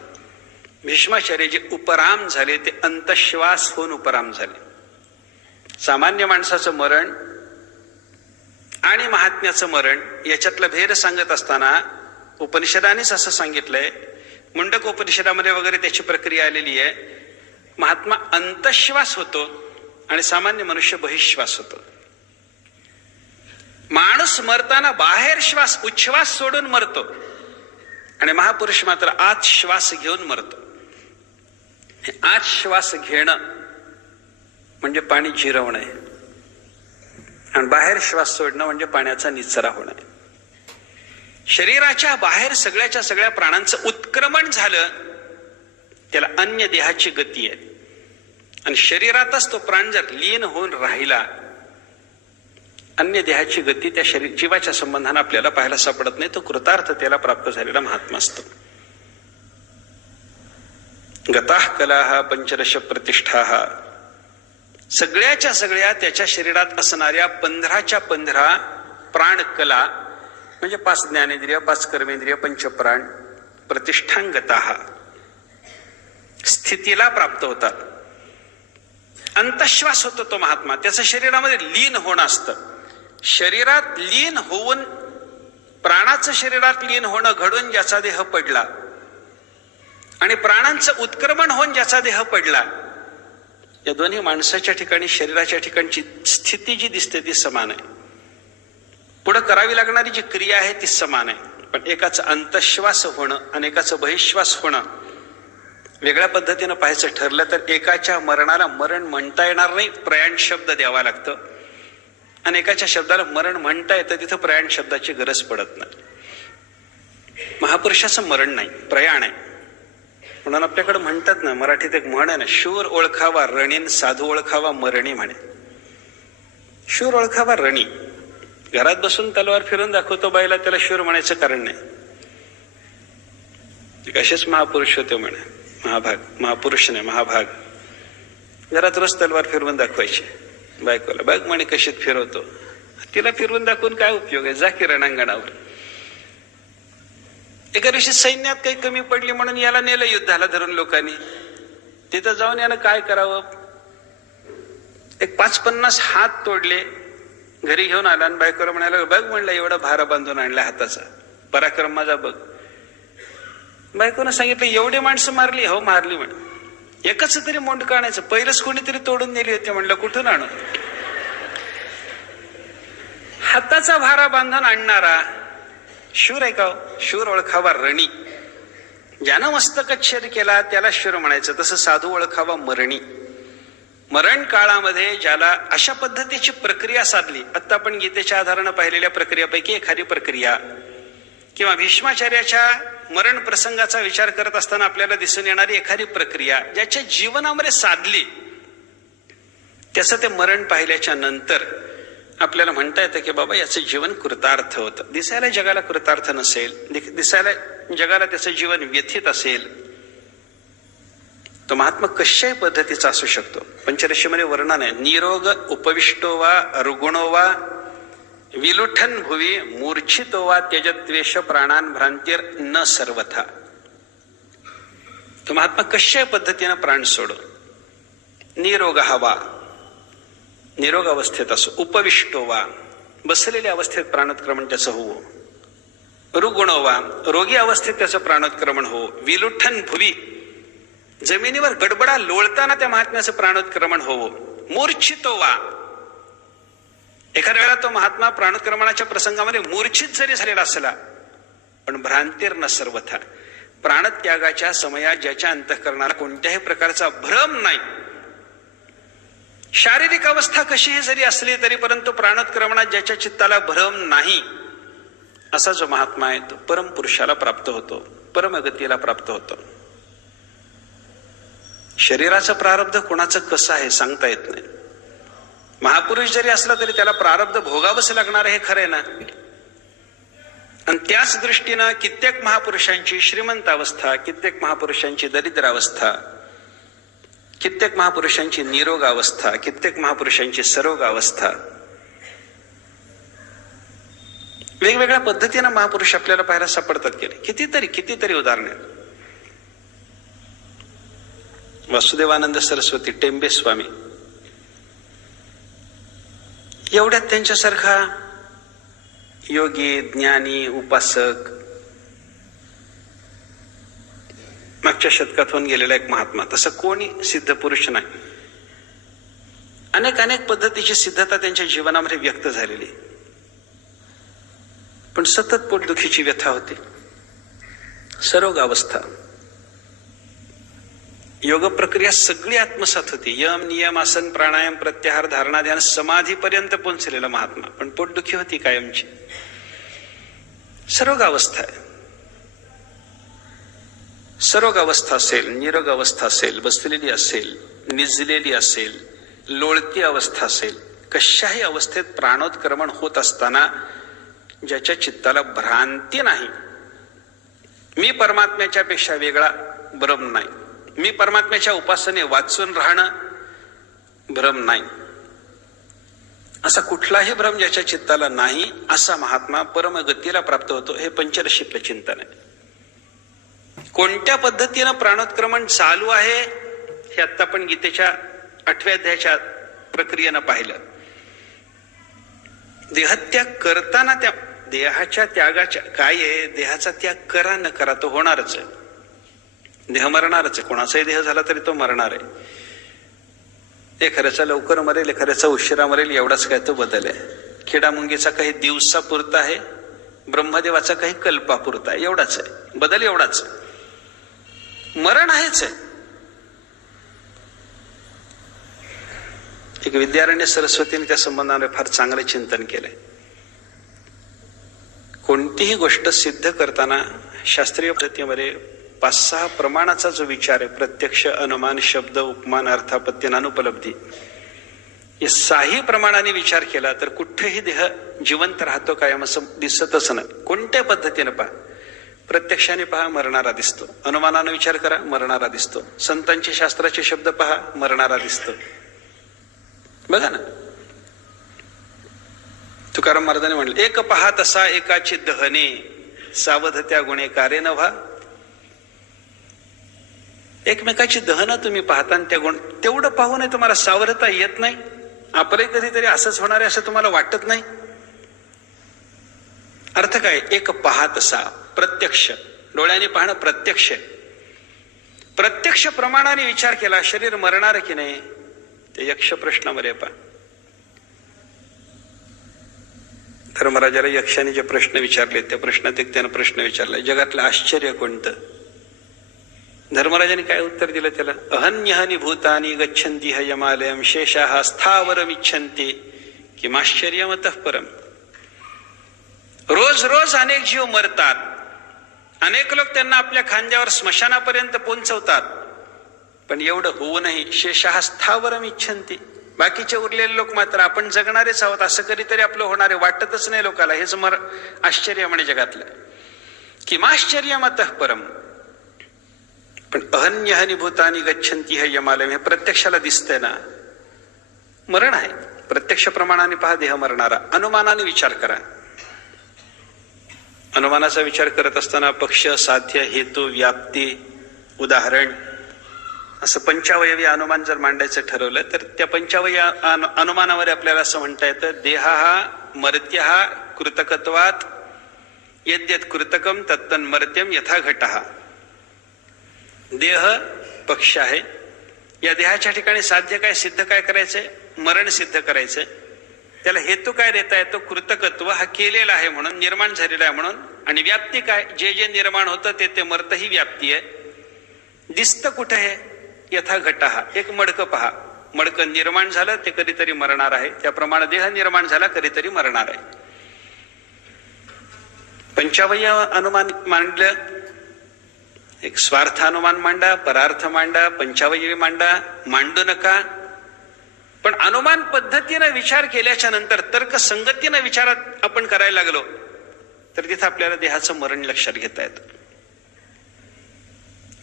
भीष्माचार्य जे उपराम झाले ते अंतश्वास होऊन उपराम झाले. सामान्य माणसाचं मरण आणि महात्म्याचं मरण याच्यातला भेद सांगत असताना उपनिषदानेच असं सांगितलंय, मुंडक उपनिषदामध्ये वगैरे त्याची प्रक्रिया आलेली आहे. महात्मा अंतश्वास होतो आणि सामान्य मनुष्य बहिश्वास होतो. माणूस मरताना बाहेर श्वास उच्छ्वास सोडून मरतो आणि महापुरुष मात्र आत श्वास घेऊन मरतो. आत श्वास घेणं म्हणजे पाणी जिरवणं आहे आणि बाहेर श्वास सोडणं म्हणजे पाण्याचा निचरा होणं आहे. शरीराच्या बाहेर सगळ्याच्या सगळ्या प्राणांचं उत्क्रमण झालं, त्याला अन्य देहाची गती आहे. आणि शरीरातच तो प्राण जर लीन होऊन राहिला, अन्य देहाची गती त्या जीवाच्या संबंधाने आपल्याला पाहायला सापडत नाही. तो कृतार्थ त्याला प्राप्त झालेला महात्मा असतो. गताः कलाः पंचदश प्रतिष्ठाः. सगळ्याच्या सगळ्या त्याच्या शरीरात असणाऱ्या 15च्या 15 प्राण कला म्हणजे 5 ज्ञानेंद्रिय, 5 कर्मेंद्रिय, पंचप्राण प्रतिष्ठांगताः स्थितीला प्राप्त होतात. अंतश्वास होतो तो महात्मा. त्याचं शरीरामध्ये लीन होणं असतं. शरीरात लीन होऊन प्राणाचं शरीरात लीन होणं घडून ज्याचा देह पडला आणि प्राणांचं उत्क्रमण होऊन ज्याचा देह पडला, या दोन्ही माणसाच्या ठिकाणी शरीराच्या ठिकाणची स्थिती जी दिसते ती समान आहे. पुढे करावी लागणारी जी क्रिया आहे ती समान आहे. पण एकाचं अंतश्वास होणं आणि एकाचं बहिश्वास होणं वेगळ्या पद्धतीनं पाहायचं ठरलं तर एकाच्या मरणाला मरण म्हणता येणार नाही, प्रयाण शब्द द्यावा लागतं. आणि एकाच्या शब्दाला मरण म्हणता येतं, तिथं प्रयाण शब्दाची गरज पडत नाही. महापुरुषाचं मरण नाही, प्रयाण आहे. म्हणून आपल्याकडे म्हणतात ना, मराठीत एक म्हण आहे ना, शूर ओळखावा रणीन, साधू ओळखावा मरणी म्हणे. शूर ओळखावा रणी. घरात बसून तलवार फिरून दाखवतो बाईला, त्याला शूर म्हणायचं कारण नाही. असेच महापुरुष होते म्हणे, महाभाग. महापुरुष नाही, महाभाग. घरात रोज तलवार फिरवून दाखवायची बायकोला. बघ म्हणे कशीत फिरवतो. तिला फिरवून दाखवून काय उपयोग आहे? जा की रणांगणावर. एका दिवशी सैन्यात काही कमी पडली म्हणून याला नेलं युद्धाला धरून लोकांनी. तिथं जाऊन यानं काय करावं? एक 5-50 हात तोडले. घरी घेऊन आला आणि बायकोला म्हणाला, बघ म्हणलं एवढा भारा बांधून आणला हाताचा, पराक्रम माझा बघ. बायकोनं सांगितलं, एवढे माणसं मारली? हो मारली म्हणे. एकच तरी मोंडकं आणायचं, पहिलंच कोणीतरी तोडून नेली होती. म्हणलं कुठून आणू? हाताचा भारा बांधून आणणारा शूर आहे का? शूर ओळखावा रणी. ज्यानं मस्तकच्छेद केला त्याला शूर म्हणायचं. तसं साधू ओळखावा मरणी. मरण काळामध्ये ज्याला अशा पद्धतीची प्रक्रिया साधली, आता आपण गीतेच्या आधारानं पाहिलेल्या प्रक्रियापैकी एखादी प्रक्रिया किंवा भीष्माचार्याच्या मरण प्रसंगाचा विचार करत असताना आपल्याला दिसून येणारी एखादी प्रक्रिया ज्याच्या जीवनामध्ये साधली, त्याचं ते मरण पाहिल्याच्या नंतर आपल्याला म्हणता येतं की बाबा याचं जीवन कृतार्थ होतं. दिसायला जगाला कृतार्थ नसेल, दिसायला जगाला त्याचं जीवन व्यथित असेल, तो महात्मा कशाही पद्धतीचा असू शकतो. पंचदशीमध्ये वर्णन आहे, निरोग उपविष्टो वा रुग्णो वा विलुठन भुवी मूर्छितो वा त्यजत्वेष प्राणान भ्रांतीर न सर्वथा. तो महात्मा कशाही पद्धतीनं प्राण सोडो. निरोग हवा, निरोग अवस्थेत असो. उपविष्टो वा, बसलेल्या अवस्थेत प्राणोत्क्रमण त्याचं हो. रुग्णो वा, रोगी अवस्थेत त्याचं प्राणोत्क्रमण हो. विलुठन भुवी, जमिनीवर गडबडा लोळताना त्या महात्म्याचं प्राणोत्क्रमण हो. मूर्छितो वा, एखाद्या वेळेला तो महात्मा प्राणोत्क्रमणाच्या प्रसंगामध्ये मूर्छित जरी झालेला असला, पण भ्रांतीर न सर्वथा, प्राणत्यागाच्या समयात ज्याच्या अंतःकरणाला कोणत्याही प्रकारचा भ्रम नाही, शारीरिक अवस्था कशीही जरी असली तरी परंतु प्राणोत्क्रमणात ज्याच्या चित्ताला भ्रम नाही, असा जो महात्मा आहे तो परमपुरुषाला प्राप्त होतो, परमगतीला प्राप्त होतो. शरीराचं प्रारब्ध कोणाचं कसं आहे सांगता येत नाही. महापुरुष जरी असला तरी त्याला प्रारब्ध भोगावंच लागणार हे खरं आहे ना. आणि त्याच दृष्टीनं कित्येक महापुरुषांची श्रीमंत अवस्था, कित्येक महापुरुषांची दरिद्र अवस्था, कित्येक महापुरुषांची निरोग अवस्था, कित्येक महापुरुषांची सरोग अवस्था, वेगवेगळ्या पद्धतीने महापुरुष आपल्याला पाहायला सापडतात गेले. कितीतरी उदाहरणे. वासुदेवानंद सरस्वती, टेंबे स्वामी, एवढ्यात त्यांच्यासारखा योगी, ज्ञानी, उपासक, मागच्या शतकात होऊन गेलेला एक महात्मा, तसं कोणी सिद्ध पुरुष नाही. अनेक पद्धतीची सिद्धता त्यांच्या जीवनामध्ये व्यक्त झालेली, पण सतत पोटदुखीची व्यथा होती, सरोग अवस्था. योग प्रक्रिया सगळी आत्मसात होती. यम, नियम, आसन, प्राणायाम, प्रत्याहार, धारणा, ध्यान, समाधीपर्यंत पोहोचलेला महात्मा, पण पोटदुखी होती कायमची. सरोग अवस्था आहे. सरोग अवस्था असेल, निरोग अवस्था असेल, बसलेली असेल, निजलेली असेल, लोळती अवस्था असेल, कशाही अवस्थेत प्राणोत्क्रमण होत असताना ज्याच्या चित्ताला भ्रांती नाही, मी परमात्म्याच्या पेक्षा वेगळा भ्रम नाही, मी परमात्म्याच्या उपासने वाचून राहणं भ्रम नाही, असा कुठलाही भ्रम ज्याच्या चित्ताला नाही, असा महात्मा परमगतीला प्राप्त होतो. हे पंचरशीतलं चिंतन आहे. कोणत्या पद्धतीनं प्राणोत्क्रमण चालू आहे हे आता आपण गीतेच्या 8व्या अध्यायाच्या प्रक्रियेनं पाहिलं. देहत्याग करताना त्या देहाच्या त्यागाच्या काय आहे, देहाचा त्याग करा न करा तो होणारच आहे. देह मरणारच आहे. कोणाचाही देह झाला तरी तो मरणार आहे. एखाद्याचा लवकर मरेल, एखाद्याचा उशिरा मरेल, एवढाच काय तो बदल आहे. किडामुंगीचा काही दिवसापुरता आहे, ब्रह्मदेवाचा काही कल्पापुरता आहे, एवढाच आहे बदल, एवढाच. मरण आहेच आहे. एक विद्यारण्य सरस्वतीने त्या संबंधाने फार चांगले चिंतन केलंय. कोणतीही गोष्ट सिद्ध करताना शास्त्रीय पद्धतीमध्ये 5-6 प्रमाणाचा जो विचार आहे, प्रत्यक्ष, अनुमान, शब्द, उपमान, अर्थापत्ती, अनुपलब्धी, या 6ही प्रमाणाने विचार केला तर कुठेही देह जिवंत राहतो कायम असं दिसतच नाही. कोणत्या पद्धतीने पहा, प्रत्यक्षाने पहा, मरणारा दिसतो. अनुमानाने विचार करा, मरणारा दिसतो. संतांचे शास्त्राचे शब्द पहा, मरणारा दिसतो. बघा ना, तुकाराम महाराजांनी म्हणले, एक पहा तसा एकाची दहने, सावध त्या गुणे कार्य न व्हा. एकमेकाची दहनं तुम्ही पाहता, त्या गुण तेवढं पाहूनही तुम्हाला सावधता येत नाही. आपले कधीतरी असंच होणार आहे असं तुम्हाला वाटत नाही. अर्थ काय, एक पहा तसा, प्रत्यक्ष डोळ्याने पाहणं प्रत्यक्ष. प्रत्यक्ष प्रमाणाने विचार केला, शरीर मरणार की नाही ते यक्ष प्रश्नामध्ये पहा. धर्मराजाला यक्षाने जे प्रश्न विचारले त्या प्रश्नात एक त्यानं प्रश्न विचारला, जगातलं आश्चर्य कोणतं? धर्मराजाने काय उत्तर दिलं त्याला, अहन्यहानी भूतानी गच्छन्ति यमालयम शेषाः स्थावरमिच्छन्ति किमाश्चर्यमतः परम. रोज रोज अनेक जीव मरतात, अनेक लोक त्यांना आपल्या खांद्यावर स्मशानापर्यंत पोहोचवतात, पण एवढं होऊनही शेषाः स्थावरमिच्छन्ति, बाकीचे उरलेले लोक मात्र आपण जगणारेच आहोत असं कधीतरी आपलं होणारे वाटतच नाही लोकाला. हेच आश्चर्य म्हणे जगातलं. किमाश्चर्यमतः परम. पण अहन्यहानी भूतानी गच्छन्ति यमालयम, हे प्रत्यक्षाला दिसतंय ना, मरण आहे. प्रत्यक्ष प्रमाणाने पहा, देह मरणारा. अनुमानाने विचार करा. अनुमानाचा विचार करत असताना पक्ष, साध्य, हेतू, व्याप्ती, उदाहरण असं पंचावयवी अनुमान जर मांडायचं ठरवलं तर त्या पंचावयवी अनुमानावर आपल्याला असं म्हणता येतं, देहा मर्त्या कृतकत्वात यद्यत कृतकम तत्तन्मर्त्यम यथा घटः. देह पक्ष आहे, या देहाच्या ठिकाणी साध्य काय, सिद्ध काय करायचंय, मरण सिद्ध करायचंय. त्याला हेतू काय देता येतो, कृतकत्व, हा केलेला आहे म्हणून, निर्माण झालेला आहे म्हणून. आणि व्याप्ती काय, जे जे निर्माण होतं ते मर्त ही व्याप्ती आहे. दिसतं कुठं हे, यथा घटः. एक मडकं पहा, मडकं निर्माण झालं ते कधीतरी मरणार आहे, त्याप्रमाणे देह निर्माण झाला कधीतरी मरणार आहे. पंचावय्य अनुमान मांडलं, एक स्वार्थ अनुमान मांडा, परार्थ मांडा, पंचावयवी मांडा, मांडू नका. पण अनुमान पद्धतीने विचार केल्याच्या नंतर तर्कसंगतीने विचारात आपण करायला लागलो तर तिथं आपल्याला देहाचं मरण लक्षात घेता येतं.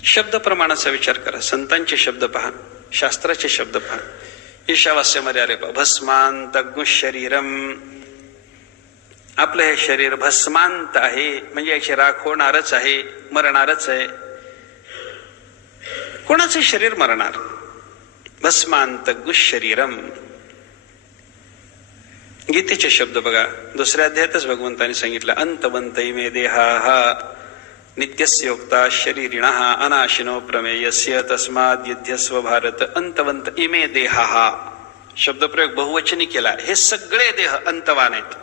शब्द प्रमाणाचा विचार करा, संतांचे शब्द पहा. शास्त्राचे शब्द पहा. ईशावास्यामध्ये आले पहा, भस्मांत शरीरम. आपलं हे शरीर भस्मांत आहे, म्हणजे याची राख होणारच आहे, मरणारच आहे. कोणाचे शरीर मरणार? भस्मांत शरीरम. गीतेचे शब्द बघा, दुसऱ्या अध्यायातच भगवंतांनी सांगितलं, अंतवंत इमे देहा नित्यस्योक्ता शरीरिणः अनाशिनो प्रमेयस्य तस्माद् युध्यस्व भारत. अंतवंत इमे देहा, शब्दप्रयोग बहुवचनी केला. हे सगळे देह अंतवान आहेत,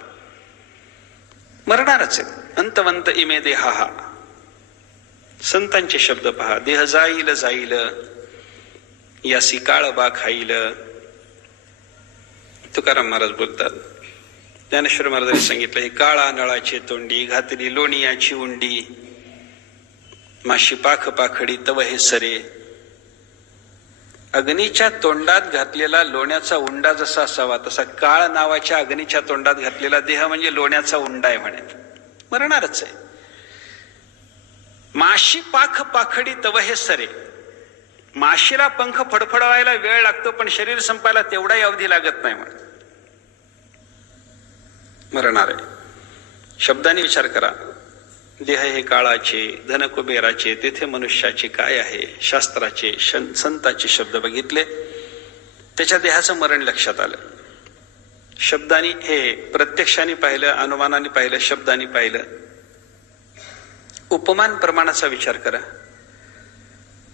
मरणारच आहेत. अंतवंत इमे देहा. संतांचे शब्द पहा, देह जाईल जाईल, यासी काळ बा खाईल. तुकाराम महाराज बोलतात, ज्ञानेश्वर महाराजांनी सांगितलं, हे काळा नळाची तोंडी घातली लोणियाची उंडी, माशी पाख पाखडी तव हे सरे. अग्नीच्या तोंडात घातलेला लोण्याचा उंडा जसा असावा तसा काळ नावाच्या अग्नीच्या तोंडात घातलेला देह म्हणजे लोण्याचा उंडा आहे म्हणे, मरणारच आहे. माशी पाख पाखडी तव हे सरे. माशीला पंख फडफडवायला वेळ लागतो, पण शरीर संपायला तेवढाही अवधी लागत नाही म्हणे, मरणार आहे. शब्दाने विचार करा, देह हे काळाचे, धन कुबेराचे, तेथे मनुष्याचे काय आहे? शास्त्राचे, संताचे शब्द बघितले, त्याच्या देहाचं मरण लक्षात आलं. शब्दानी हे प्रत्यक्षाने पाहिलं, अनुमानाने पाहिलं, शब्दाने पाहिलं. उपमान प्रमाणाचा विचार करा,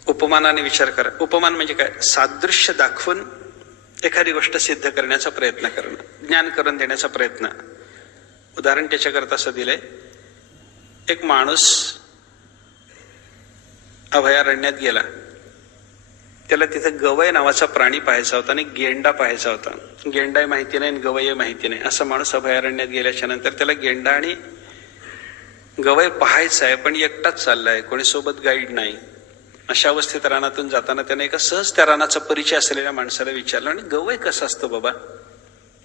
उपमानाने विचार करा. उपमान म्हणजे काय? सादृश्य दाखवून एखादी गोष्ट सिद्ध करण्याचा प्रयत्न करणं, ज्ञान करून देण्याचा प्रयत्न. उदाहरण त्याच्याकरता असं दिलंय, एक माणूस अभयारण्यात गेला, त्याला तिथं गवय नावाचा प्राणी पाहायचा होता आणि गेंडा पाहायचा होता. गेंडाही माहिती नाही, गवय माहिती नाही. असा माणूस अभयारण्यात गेल्याच्या नंतर त्याला गेंडा आणि गवय पाहायचा आहे, पण एकटाच चाललाय, कोणी सोबत गाईड नाही. अशा अवस्थेत रानातून जाताना त्याने एका सहज त्या रानाचा परिचय असलेल्या माणसाला विचारलं, आणि गवय कसं असतं बाबा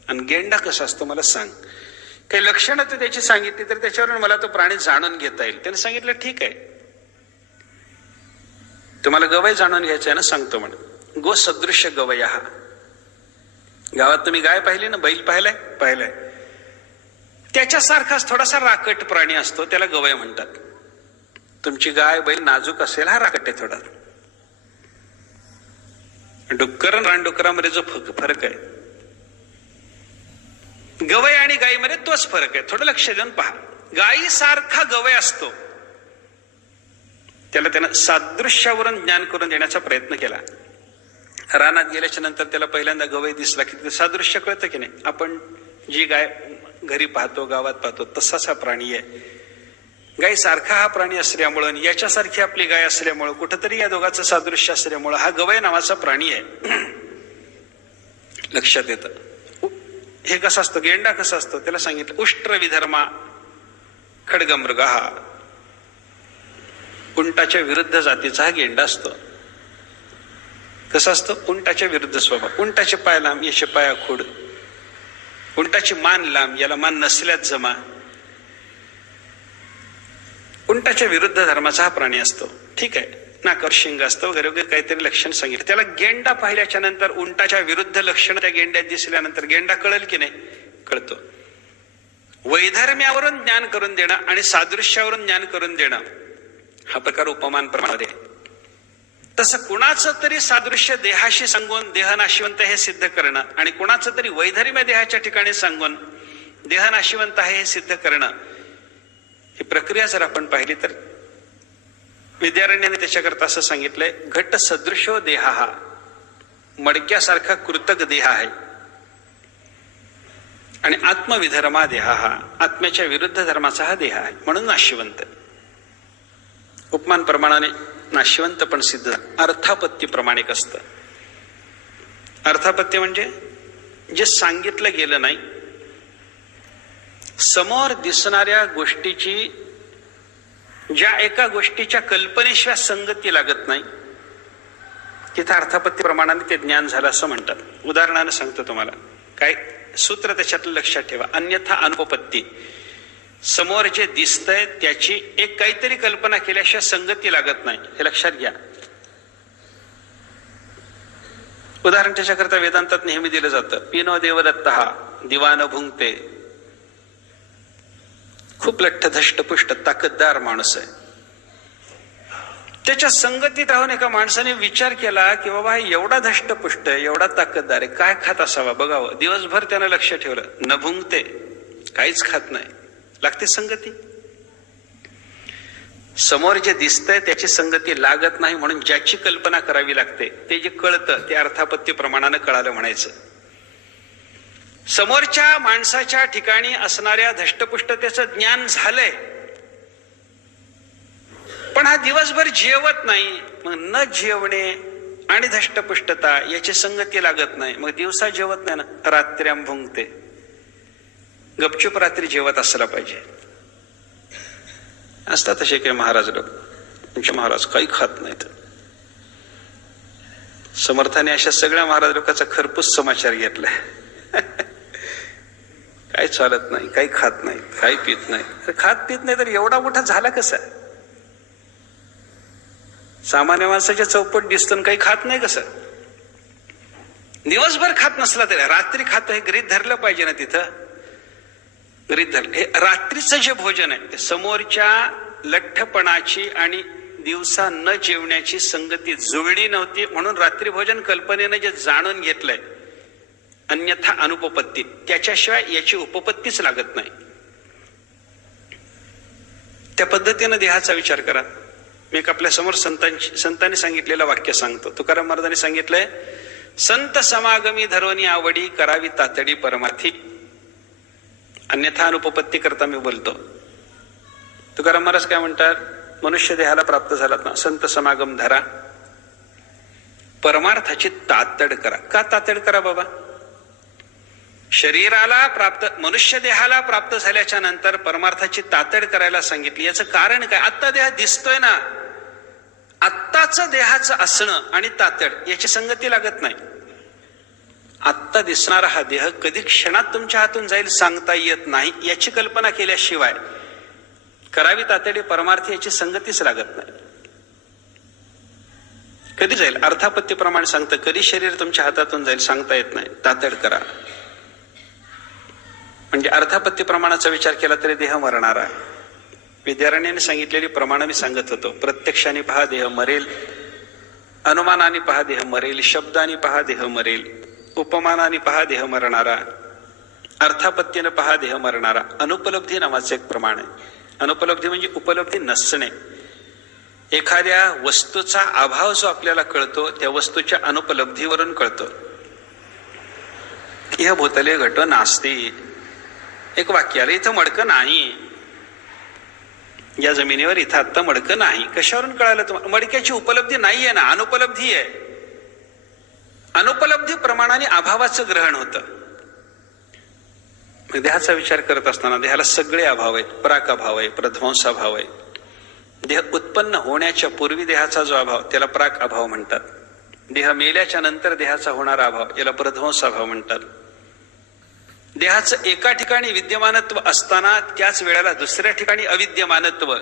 आणि गेंडा कसा असतो मला सांग. काही लक्षणं तर त्याची सांगितली तर त्याच्यावरून मला तो प्राणी जाणून घेता येईल. त्याने सांगितलं, ठीक आहे, तुम्हाला गवय जाणून घ्यायचं आहे ना, सांगतो म्हणे. गो सदृश्य गवय हा. गावात तुम्ही गाय पाहिली ना, बैल पाहिलाय? पाहिलाय. त्याच्यासारखाच थोडासा राकट प्राणी असतो, त्याला गवय म्हणतात. तुमची गाय बैल नाजूक असेल, हा राकट आहे थोडा. डुक्कर आणि रानडुक्करामध्ये जो फरक आहे, गवय आणि गायीमध्ये तोच फरक आहे. थोडं लक्ष देऊन पहा. गायीसारखा गवय असतो, त्यानं सादृश्यावरून ज्ञान करून देण्याचा प्रयत्न केला. रानात गेल्याच्या नंतर त्याला पहिल्यांदा गवय दिसला की सादृश्य कळतं की नाही. आपण जी गाय घरी पाहतो, गावात पाहतो, तसाच हा प्राणी आहे. गाय सारखा हा प्राणी असल्यामुळं, याच्यासारखी आपली गाय असल्यामुळं, कुठंतरी या दोघांचं सादृश्य असल्यामुळं हा गवय नावाचा प्राणी आहे. लक्षात येतं. हे कसं असतं, गेंडा कसा असतो, त्याला सांगितलं उष्ट्र विधर्मा खड्गमृग. हा उंटाच्या विरुद्ध जातीचा हा गेंडा असतो. कसा असतो? उंटाच्या विरुद्ध स्वभाव. उंटाचे पाय लांब, याचे पाया खोड. उंटाची मान लांब, याला मान नसल्याच जमा. उंटाच्या विरुद्ध धर्माचा हा प्राणी असतो. ठीक आहे, नाकावर शिंग असतं वगैरे वगैरे काहीतरी लक्षण सांगितलं. त्याला गेंडा पाहिल्याच्या नंतर उंटाच्या विरुद्ध लक्षण त्या गेंड्यात दिसल्यानंतर गेंडा कळेल की नाही? कळतो. वैधर्म्यावरून ज्ञान करून देणं आणि सादृश्यावरून ज्ञान करून देणं हा प्रकार उपमान प्रमाणात आहे. तसं कुणाचं तरी सादृश्य देहाशी सांगून देह नाशिवंत हे सिद्ध करणं आणि कुणाचं तरी वैधर्म्य देहाच्या ठिकाणी सांगून देह नाशिवंत आहे हे सिद्ध करणं, ही प्रक्रिया जर आपण पाहिली तर विद्यारण्याने त्याच्याकरता असं सांगितलंय, घट सदृशो देह हा. मडक्यासारखा कृतक देह आहे. आणि आत्मविधर्मा देह हा, आत्म्याच्या विरुद्ध धर्माचा हा देह आहे, म्हणून नाशिवंत. उपमान प्रमाणाने नाशिवंत पण सिद्ध. अर्थापत्य प्रमाणिक असतं. अर्थापत्य म्हणजे जे सांगितलं गेलं नाही, समोर दिसणाऱ्या गोष्टीची ज्या एका गोष्टीच्या कल्पनेशिवाय संगती लागत नाही, तिथं अर्थापत्य प्रमाणाने ते ज्ञान झालं असं म्हणतात. उदाहरणानं सांगतो तुम्हाला. काय सूत्र त्याच्यातलं लक्षात ठेवा. अन्यथा अनुपपत्ती. समोर जे दिसतंय त्याची एक काहीतरी कल्पना केल्याशिवाय संगती लागत नाही, हे लक्षात घ्या. उदाहरण त्याच्याकरता वेदांतात नेहमी दिलं जातं, पिनो देवदत्तः दिवान भुंगते. खूप लठ्ठ धष्टपुष्ट ताकददार माणूस आहे. त्याच्या संगतीत राहून एका माणसाने विचार केला की बाबा एवढा धष्टपुष्ट आहे, एवढा ताकददार आहे, काय खात असावा बघावं. दिवसभर त्यानं लक्ष ठेवलं, न भुंगते, काहीच खात नाही. लागते संगती. समोर जे दिसतंय त्याची संगती लागत नाही, म्हणून ज्याची कल्पना करावी लागते ते जे कळतं ते अर्थापत्ती प्रमाणानं कळालं म्हणायचं. समोरच्या माणसाच्या ठिकाणी असणाऱ्या धष्टपुष्टतेचं ज्ञान झालंय, पण हा दिवसभर जेवत नाही. मग न जेवणे आणि धष्टपुष्टता याची संगती लागत नाही. मग दिवसा जेवत नाही ना, रात्र्याम भुंगते. गपचूप रात्री जेवत असला पाहिजे. असतात तसे काही महाराज लोक, तुमचे महाराज काही खात नाहीत. समर्थाने अशा सगळ्या महाराज लोकांचा खरपूस समाचार घेतलाय. काही चालत नाही, काही खात नाही, काही पित नाही. खात पित नाही तर एवढा मोठा झाला कसा? सामान्य माणसाच्या चौपट दिसतो, काही खात नाही कसं? दिवसभर खात नसला तरी रात्री खातो हे गृहीत धरलं पाहिजे ना. तिथं गृहीत धरलं. हे रात्रीचं जे भोजन आहे ते समोरच्या लठ्ठपणाची आणि दिवसा न जेवण्याची संगती जुळली नव्हती, म्हणून रात्री भोजन कल्पनेनं जे जाणून घेतलंय, अन्यथा अनुपपत्ती, त्याच्याशिवाय याची उपपत्तीच लागत नाही. त्या पद्धतीनं देहाचा विचार करा. मी एक आपल्या समोर संतांनी सांगितलेलं वाक्य सांगतो. तुकाराम महाराजांनी सांगितलंय, संत समागमी धरोनी आवडी करावी तातडी परमार्थी. अन्यथा अनुपपत्ती करता मी बोलतो. तुकाराम महाराज काय म्हणतात, मनुष्य देहाला प्राप्त झालात ना, संत समागम धरा, परमार्थाची तातड करा. का तातड करा बाबा? शरीराला प्राप्त, मनुष्य देहाला प्राप्त झाल्याच्या नंतर परमार्थाची तातड करायला सांगितली. याचं कारण काय? आत्ता देह दिसतोय ना, आत्ताच देहाचं असणं आणि तातड याची संगती लागत नाही. आत्ता दिसणारा हा देह कधी क्षणात तुमच्या हातून जाईल सांगता येत नाही. याची कल्पना केल्याशिवाय करावी तातडी परमार्थी याची संगतीच लागत नाही. कधी जाईल अर्थापत्तीप्रमाणे सांगतं, कधी शरीर तुमच्या हातातून जाईल सांगता येत नाही. तातड करा म्हणजे अर्थापत्ती प्रमाणाचा विचार केला तरी देह मरणारा. विद्यारण्याने सांगितलेली प्रमाण मी सांगत होतो. प्रत्यक्षाने पहा देह मरेल, अनुमानाने पहा देह मरेल, शब्दाने पहा देह मरेल, उपमानाने पहा देह मरणारा, अर्थापत्तीने पहा देह मरणारा. अनुपलब्धी नावाचं एक प्रमाण आहे. अनुपलब्धी म्हणजे उपलब्धी नसणे. एखाद्या वस्तूचा अभाव जो आपल्याला कळतो त्या वस्तूच्या अनुपलब्धीवरून कळतो. इह भूतले घट नास्ती. एक वाक्य आलं, इथं मडकं नाही, या जमिनीवर इथं आत्ता मडकं नाही. कशावरून कळालं तुम्हाला? मडक्याची उपलब्धी नाहीये ना, अनुपलब्धी आहे. अनुपलब्धी प्रमाणाने अभावाचं ग्रहण होतं. देहाचा विचार करत असताना देहाला सगळे अभाव आहेत. प्राक अभाव आहे, प्रध्वंसाभाव आहे. देह उत्पन्न होण्याच्या पूर्वी देहाचा जो अभाव त्याला प्राक अभाव म्हणतात. देह मेल्याच्या नंतर देहाचा होणारा अभाव याला प्रध्वंसाभाव म्हणतात. देहाचं एका ठिकाणी विद्यमानत्व असताना त्याच वेळेला दुसऱ्या ठिकाणी अविद्यमानत्व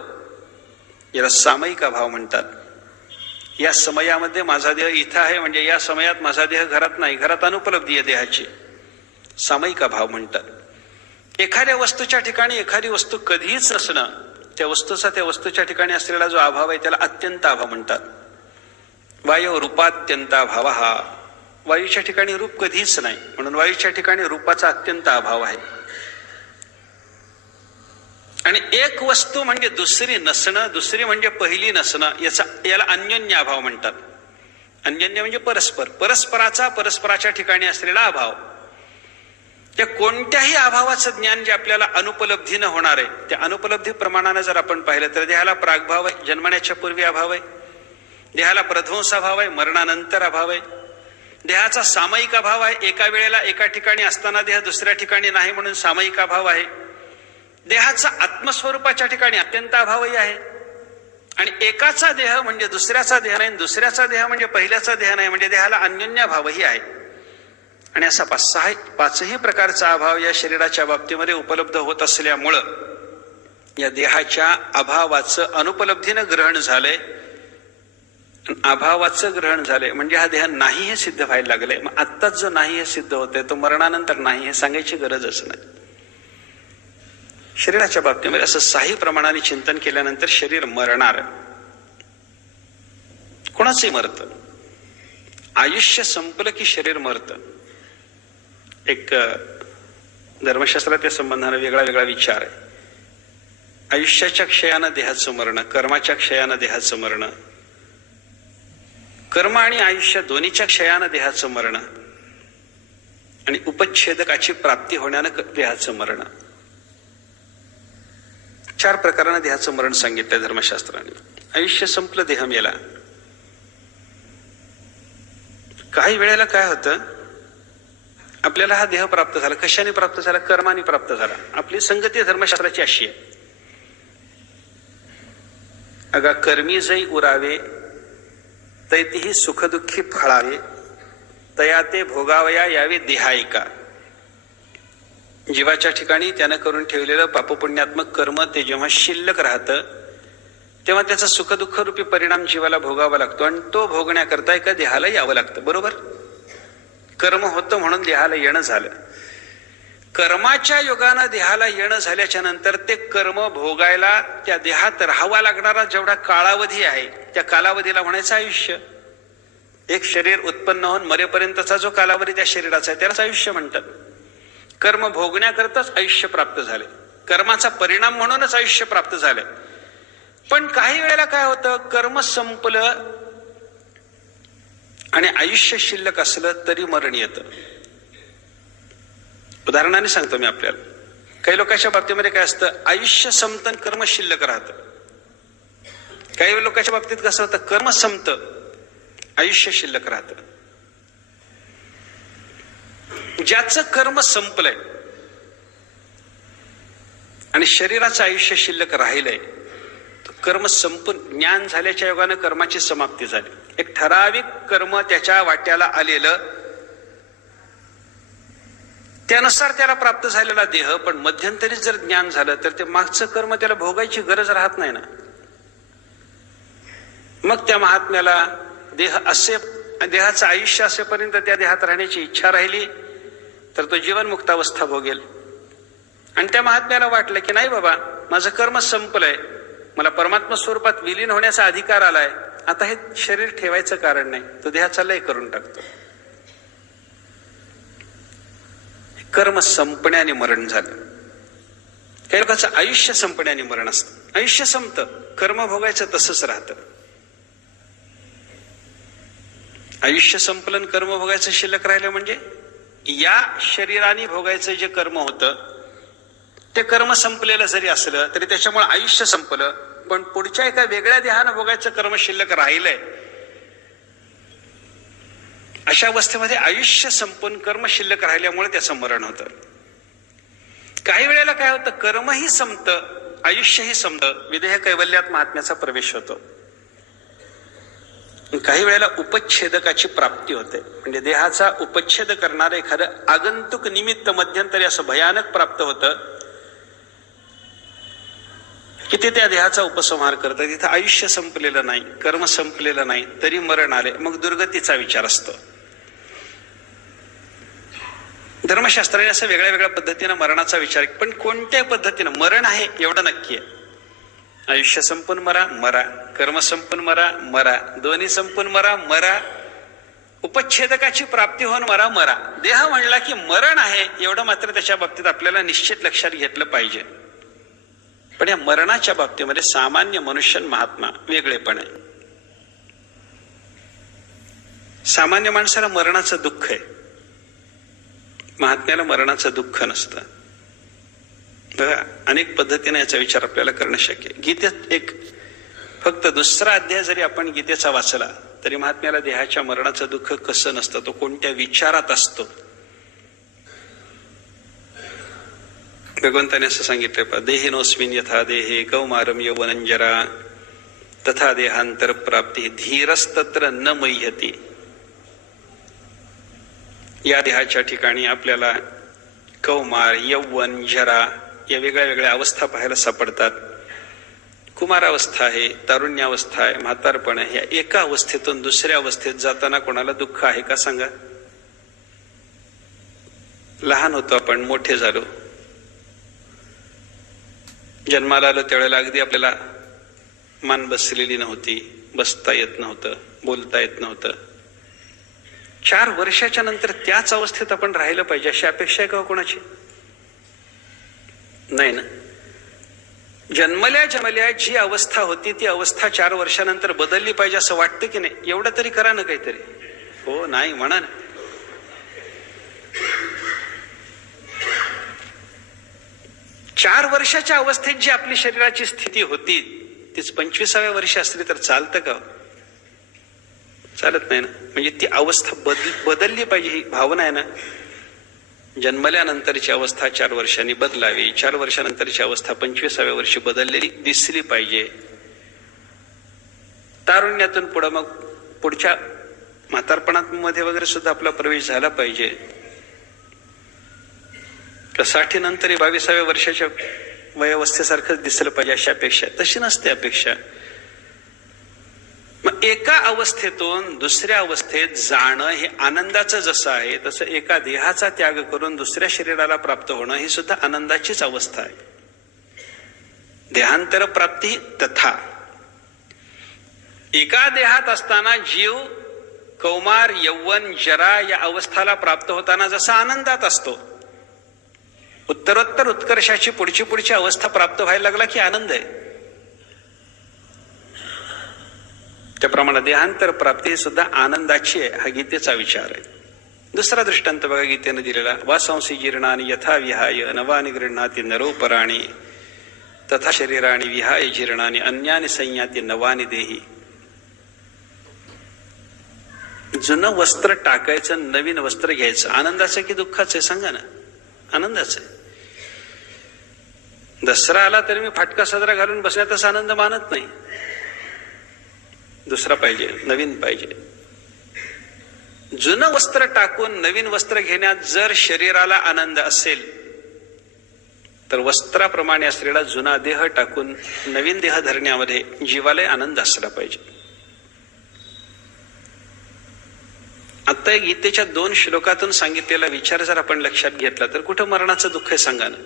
याला सामयिक अभाव म्हणतात. या समयामध्ये माझा देह इथं आहे म्हणजे या समयात माझा देह घरात नाही, घरात अनुपलब्धी आहे देहाची, सामयिक अभाव म्हणतात. एखाद्या वस्तूच्या ठिकाणी एखादी वस्तू कधीच नसणं, त्या वस्तूचा त्या वस्तूच्या ठिकाणी असलेला जो अभाव आहे त्याला अत्यंत अभाव म्हणतात. वायू रूपात्यंताभाव, हा वायूच्या ठिकाणी रूप कधीच नाही म्हणून वायूच्या ठिकाणी रूपाचा अत्यंत अभाव आहे. आणि एक वस्तू म्हणजे दुसरी नसणं, दुसरी म्हणजे पहिली नसणं, याला अन्योन्य अभाव म्हणतात. अन्योन्य म्हणजे परस्पर, परस्पराचा परस्पराच्या ठिकाणी असलेला अभाव. त्या कोणत्याही अभावाचं ज्ञान जे आपल्याला अनुपलब्धीनं होणार आहे त्या अनुपलब्धी प्रमाणाने जर आपण पाहिलं तर देहाला प्रागभाव आहे, जन्मण्याच्या पूर्वी अभाव आहे. देहाला प्रध्वंसाभाव आहे, मरणानंतर अभाव आहे. देहाचा सामायिक अभाव आहे, एका वेळेला एका ठिकाणी असताना देह दुसऱ्या ठिकाणी नाही म्हणून सामायिक अभाव आहे. देहाचा आत्मस्वरूपाच्या ठिकाणी अत्यंत अभावही आहे. आणि एकाचा देह म्हणजे दुसऱ्याचा देह नाही, दुसऱ्याचा देह म्हणजे पहिल्याचा देह नाही, म्हणजे देहाला अन्योन्य भावही आहे. आणि असा पाचही प्रकारचा अभाव या शरीराच्या बाबतीमध्ये उपलब्ध होत असल्यामुळं या देहाच्या अभावाचं अनुपलब्धीनं ग्रहण झालंय अभावाचं ग्रहण झालंय म्हणजे हा देह नाही हे सिद्ध व्हायला लागलंय. मग आत्ताच जो नाही हे सिद्ध होतंय तो मरणानंतर नाही हे सांगायची गरजच नाही. शरीराच्या बाबतीमध्ये असं साही प्रमाणाने चिंतन केल्यानंतर शरीर मरणार, कोणाचंही मरतं. आयुष्य संपलं की शरीर मरतं. एक धर्मशास्त्रात त्या संबंधाने वेगळा वेगळा विचार आहे. आयुष्याच्या क्षयानं देहाचं मरण, कर्माच्या क्षयानं देहाचं मरण, कर्म आणि आयुष्य दोन्हीच्या क्षयानं देहाचं मरण आणि उपच्छेदकाची प्राप्ती होण्यानं देहाचं मरण. 4 प्रकारानं देहाचं मरण सांगितलंय धर्मशास्त्राने. आयुष्य संपलं, देह मेला. काही वेळेला काय होतं, आपल्याला हा देह प्राप्त झाला. कशाने प्राप्त झाला? कर्माने प्राप्त झाला. आपली संगती धर्मशास्त्राची अशी आहे, अगा कर्मी जै उरावे तैतिही सुखदुःखी फळावे तया ते भोगावया यावे देहायिका. जीवाच्या ठिकाणी त्यानं करून ठेवलेलं पापपुण्यात्मक कर्म ते जेव्हा शिल्लक राहतं तेव्हा त्याचा सुखदुःख रूपी परिणाम जीवाला भोगावा लागतो आणि तो भोगण्याकरता एका देहाला यावं लागतं. बरोबर? कर्म होतं म्हणून देहाला येणं झालं. कर्माच्या योगानं देहाला येणं झाल्याच्या नंतर ते कर्म भोगायला त्या देहात राहावा लागणारा जेवढा कालावधी आहे त्या कालावधीला म्हणायचं आयुष्य. एक शरीर उत्पन्न होऊन मरेपर्यंतचा जो कालावधी त्या शरीराचा आहे त्यालाच आयुष्य म्हणतात. कर्म भोगण्याकरताच आयुष्य प्राप्त झाले, कर्माचा परिणाम म्हणूनच आयुष्य प्राप्त झाले. पण काही वेळेला काय होतं, कर्म संपलं आणि आयुष्य शिल्लक असलं तरी मरण येतं. उदाहरणाने सांगतो मी आपल्याला. काही लोकांच्या बाबतीमध्ये काय असतं, आयुष्य संपतं कर्म शिल्लक राहतं. काही लोकांच्या बाबतीत कसं होतं, कर्म संपतं आयुष्य शिल्लक राहतं. ज्याचं कर्म संपलंय आणि शरीराचं आयुष्य शिल्लक राहिलंय, कर्म संपून ज्ञान झाल्याच्या योगानं कर्माची समाप्ती झाली. एक ठराविक कर्म त्याच्या वाट्याला आलेलं, त्यानुसार त्याला प्राप्त झालेला देह. पण मध्यंतरी जर ज्ञान झालं तर ते मागचं कर्म त्याला भोगायची गरज राहत नाही ना. मग त्या महात्म्याला देहाचं आयुष्य असेपर्यंत त्या देहात राहण्याची इच्छा राहिली तर तो जीवनमुक्तावस्था भोगेल. आणि त्या महात्म्याला वाटलं की नाही बाबा, माझं कर्म संपलंय, मला परमात्मा स्वरूपात विलीन होण्याचा अधिकार आलाय, आता हे शरीर ठेवायचं कारण नाही, तो देहाचा लय करून टाकतो. कर्म संपण्याने मरण झालं. काही लोकांचं आयुष्य संपण्याने मरण असतं. आयुष्य संपतं, कर्म भोगायचं तसंच राहतं. आयुष्य संपलन कर्म भोगायचं शिल्लक राहिलं म्हणजे या शरीराने भोगायचं जे कर्म होतं ते कर्म संपलेलं जरी असलं तरी त्याच्यामुळे आयुष्य संपलं, पण पुढच्या एका वेगळ्या देहानं भोगायचं कर्म शिल्लक राहिलंय. अशा अवस्थेमध्ये आयुष्य संपून कर्म शिल्लक राहिल्यामुळे त्याचं मरण होतं. काही वेळेला काय होतं, कर्मही संपतं आयुष्यही संपतं, विदेह कैवल्यात महात्म्याचा प्रवेश होतो. काही वेळेला उपच्छेदकाची प्राप्ती होते, म्हणजे देहाचा उपच्छेद करणारं एखादं आगंतुक निमित्त मध्यंतरी असं भयानक प्राप्त होतं की ते त्या देहाचा उपसंहार करतं. तिथं आयुष्य संपलेलं नाही, कर्म संपलेलं नाही, तरी मरण आले. मग दुर्गतीचा विचार असतो. धर्मशास्त्राने असं वेगळ्या वेगळ्या पद्धतीनं मरणाचा विचार, पण कोणत्या पद्धतीनं मरण आहे एवढं नक्की आहे. आयुष्य संपून मरा, मरा. कर्म संपून मरा, मरा. दोन्ही संपून मरा, मरा. उपच्छेदकाची प्राप्ती होऊन मरा, मरा. देह म्हणला की मरण आहे एवढं मात्र त्याच्या बाबतीत आपल्याला निश्चित लक्षात घेतलं पाहिजे. पण या मरणाच्या बाबतीमध्ये सामान्य मनुष्य महात्मा वेगळेपण आहे. सामान्य माणसाला मरणाचं दुःख आहे, महात्म्याला मरणाचं दुःख नसतं. बघा, अनेक पद्धतीने याचा विचार आपल्याला करणं शक्य आहे. गीतेत एक फक्त 2रा अध्याय जरी आपण गीतेचा वाचला तरी महात्म्याला देहाच्या मरणाचं दुःख कसं नसतं, तो कोणत्या विचारात असतो. भगवंताने असं सांगितलं, देहिनोस्मिन् यथा देहे कौमारम यौवनंजरा तथा देहांतर प्राप्ती धीरस्तत्र न मह्यति. या देहाच्या ठिकाणी आपल्याला कौमार, यौवन, जरा या वेगळ्या वेगळ्या अवस्था पाहायला सापडतात. कुमारावस्था आहे, तारुण्यावस्था आहे, म्हातारपण आहे, या एका अवस्थेतून दुसऱ्या अवस्थेत जाताना कोणाला दुःख आहे का सांगा? लहान होतो आपण, मोठे झालो, जन्माला आलो त्यावेळेला अगदी आपल्याला मान बसलेली नव्हती, बसता येत नव्हतं, बोलता येत नव्हतं. 4 वर्षाच्या नंतर त्याच अवस्थेत आपण राहिलं पाहिजे अशी अपेक्षा आहे का कोणाची? नाही ना. जन्मल्या जी अवस्था होती ती अवस्था 4 वर्षानंतर बदलली पाहिजे असं वाटतं की नाही? एवढं तरी करा ना काहीतरी. हो नाही म्हणा ना. चार वर्षाच्या अवस्थेत जी आपली शरीराची स्थिती होती तीच 25व्या वर्षी असली तर चालतं का? चालत नाही ना. म्हणजे ती अवस्था बदलली पाहिजे ही भावना आहे ना. जन्मल्यानंतरची अवस्था 4 वर्षांनी बदलावी, 4 वर्षानंतरची अवस्था 25व्या वर्षी बदललेली दिसली पाहिजे. तारुण्यातून पुढे मग पुढच्या म्हातारपणामध्ये वगैरे सुद्धा आपला प्रवेश झाला पाहिजे. 60 नंतर 22व्या वर्षाच्या वयावस्थेसारखंच दिसलं पाहिजे अशी अपेक्षा. तशी नसते अपेक्षा. मग एका अवस्थेतून दुसऱ्या अवस्थेत जाणं हे आनंदाचं जसं आहे तसं एका देहाचा त्याग करून दुसऱ्या शरीराला प्राप्त होणं ही सुद्धा आनंदाचीच अवस्था आहे. देहांतर प्राप्ती तथा. एका देहात असताना जीव कौमार, यौवन, जरा या अवस्थाला प्राप्त होताना जसा आनंदात असतो, उत्तरोत्तर उत्कर्षाची पुढची अवस्था प्राप्त व्हायला लागला की आनंद आहे. त्याप्रमाणे देहांतर प्राप्ती सुद्धा आनंदाची आहे. हा गीतेचा विचार आहे. दुसरा दृष्टांत बघा गीतेने दिलेला. वासांसी जीर्णानि यथा विहाय नवानि गृह्णाति नरोपराणि तथा शरीराणि विहाय जीर्णानि अन्यानि संयाति नवानि देही. जुनं वस्त्र टाकायचं, नवीन वस्त्र घ्यायचं. आनंदाचं की दुःखाचं आहे सांगा ना? आनंदाचं आहे. दसरा आला तरी मी फाटका सदरा घालून बसण्यातच आनंद मानत नाही. दुसरा पाहिजे, नवीन पाहिजे. जुनं वस्त्र टाकून नवीन वस्त्र घेण्यात जर शरीराला आनंद असेल तर वस्त्राप्रमाणे असलेला जुना देह टाकून नवीन देह धरण्यामध्ये जीवाला आनंद असला पाहिजे. आता गीतेच्या 2 श्लोकातून सांगितलेला विचार जर आपण लक्षात घेतला तर कुठं मरणाचं दुःख आहे सांगा ना?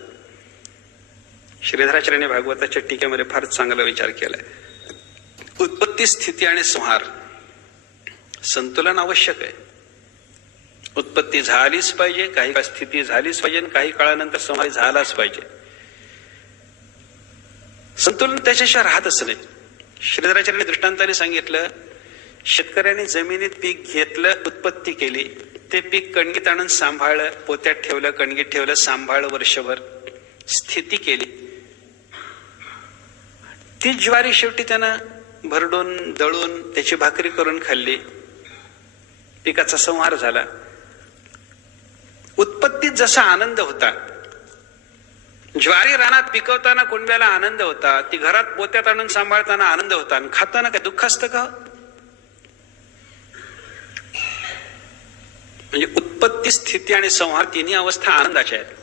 श्रीधराचार्याने भागवताच्या टीकेमध्ये फार चांगला विचार केलाय. उत्पत्ती, स्थिती आणि संहार, संतुलन आवश्यक आहे. उत्पत्ती झालीच पाहिजे, काही काळ स्थिती झालीच पाहिजे, काही काळानंतर संहार झालाच पाहिजे. संतुलन त्याच्याशिवाय राहतच नाही. श्रीधराचार्याने दृष्टांताने सांगितलं, शेतकऱ्याने जमिनीत पीक घेतलं, उत्पत्ती केली, ते पीक कणगीत आणून सांभाळलं, पोत्यात ठेवलं, कणगीत ठेवलं, सांभाळलं, वर्षभर स्थिती केली. ती ज्वारी शेवटी त्यानं भरडून दळून त्याची भाकरी करून खाल्ली. पिकाचा संहार झाला. उत्पत्तीत जसा आनंद होता, ज्वारी रानात पिकवताना कुणब्याला आनंद होता, ती घरात पोत्यात आणून सांभाळताना आनंद होता, आणि खाताना काय दुःख असतं का? म्हणजे उत्पत्ती, स्थिती आणि संहार तिन्ही अवस्था आनंदाच्या आहेत.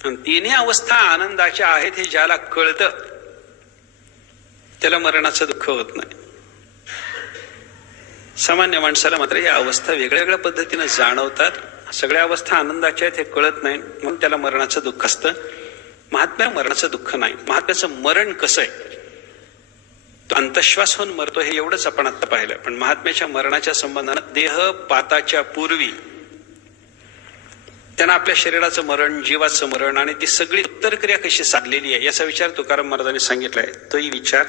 आणि तिन्ही अवस्था आनंदाच्या आहेत हे ज्याला कळतं त्याला मरणाचं दुःख होत नाही. सामान्य माणसाला मात्र या अवस्था वेगळ्या पद्धतीने जाणवतात. सगळ्या अवस्था आनंदाच्या आहेत हे कळत नाही, म्हणून त्याला मरणाचं दुःख असतं. महात्म्या मरणाचं दुःख नाही. महात्म्याचं मरण कसं आहे? तो अंतश्वास होऊन मरतो हे एवढंच आपण आता पाहिलं. पण महात्म्याच्या मरणाच्या संबंधानं देह पाताच्या पूर्वी त्यांना आपल्या शरीराचं मरण, जीवाचं मरण आणि ती सगळी उत्तरक्रिया कशी साधलेली आहे याचा विचार तुकाराम महाराजांनी सांगितलाय. तोही विचार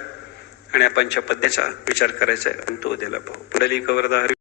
आणि आपण पद्याचा विचार करायचा आहे. आणि तो उद्याला पाहू. पुढील कवरदार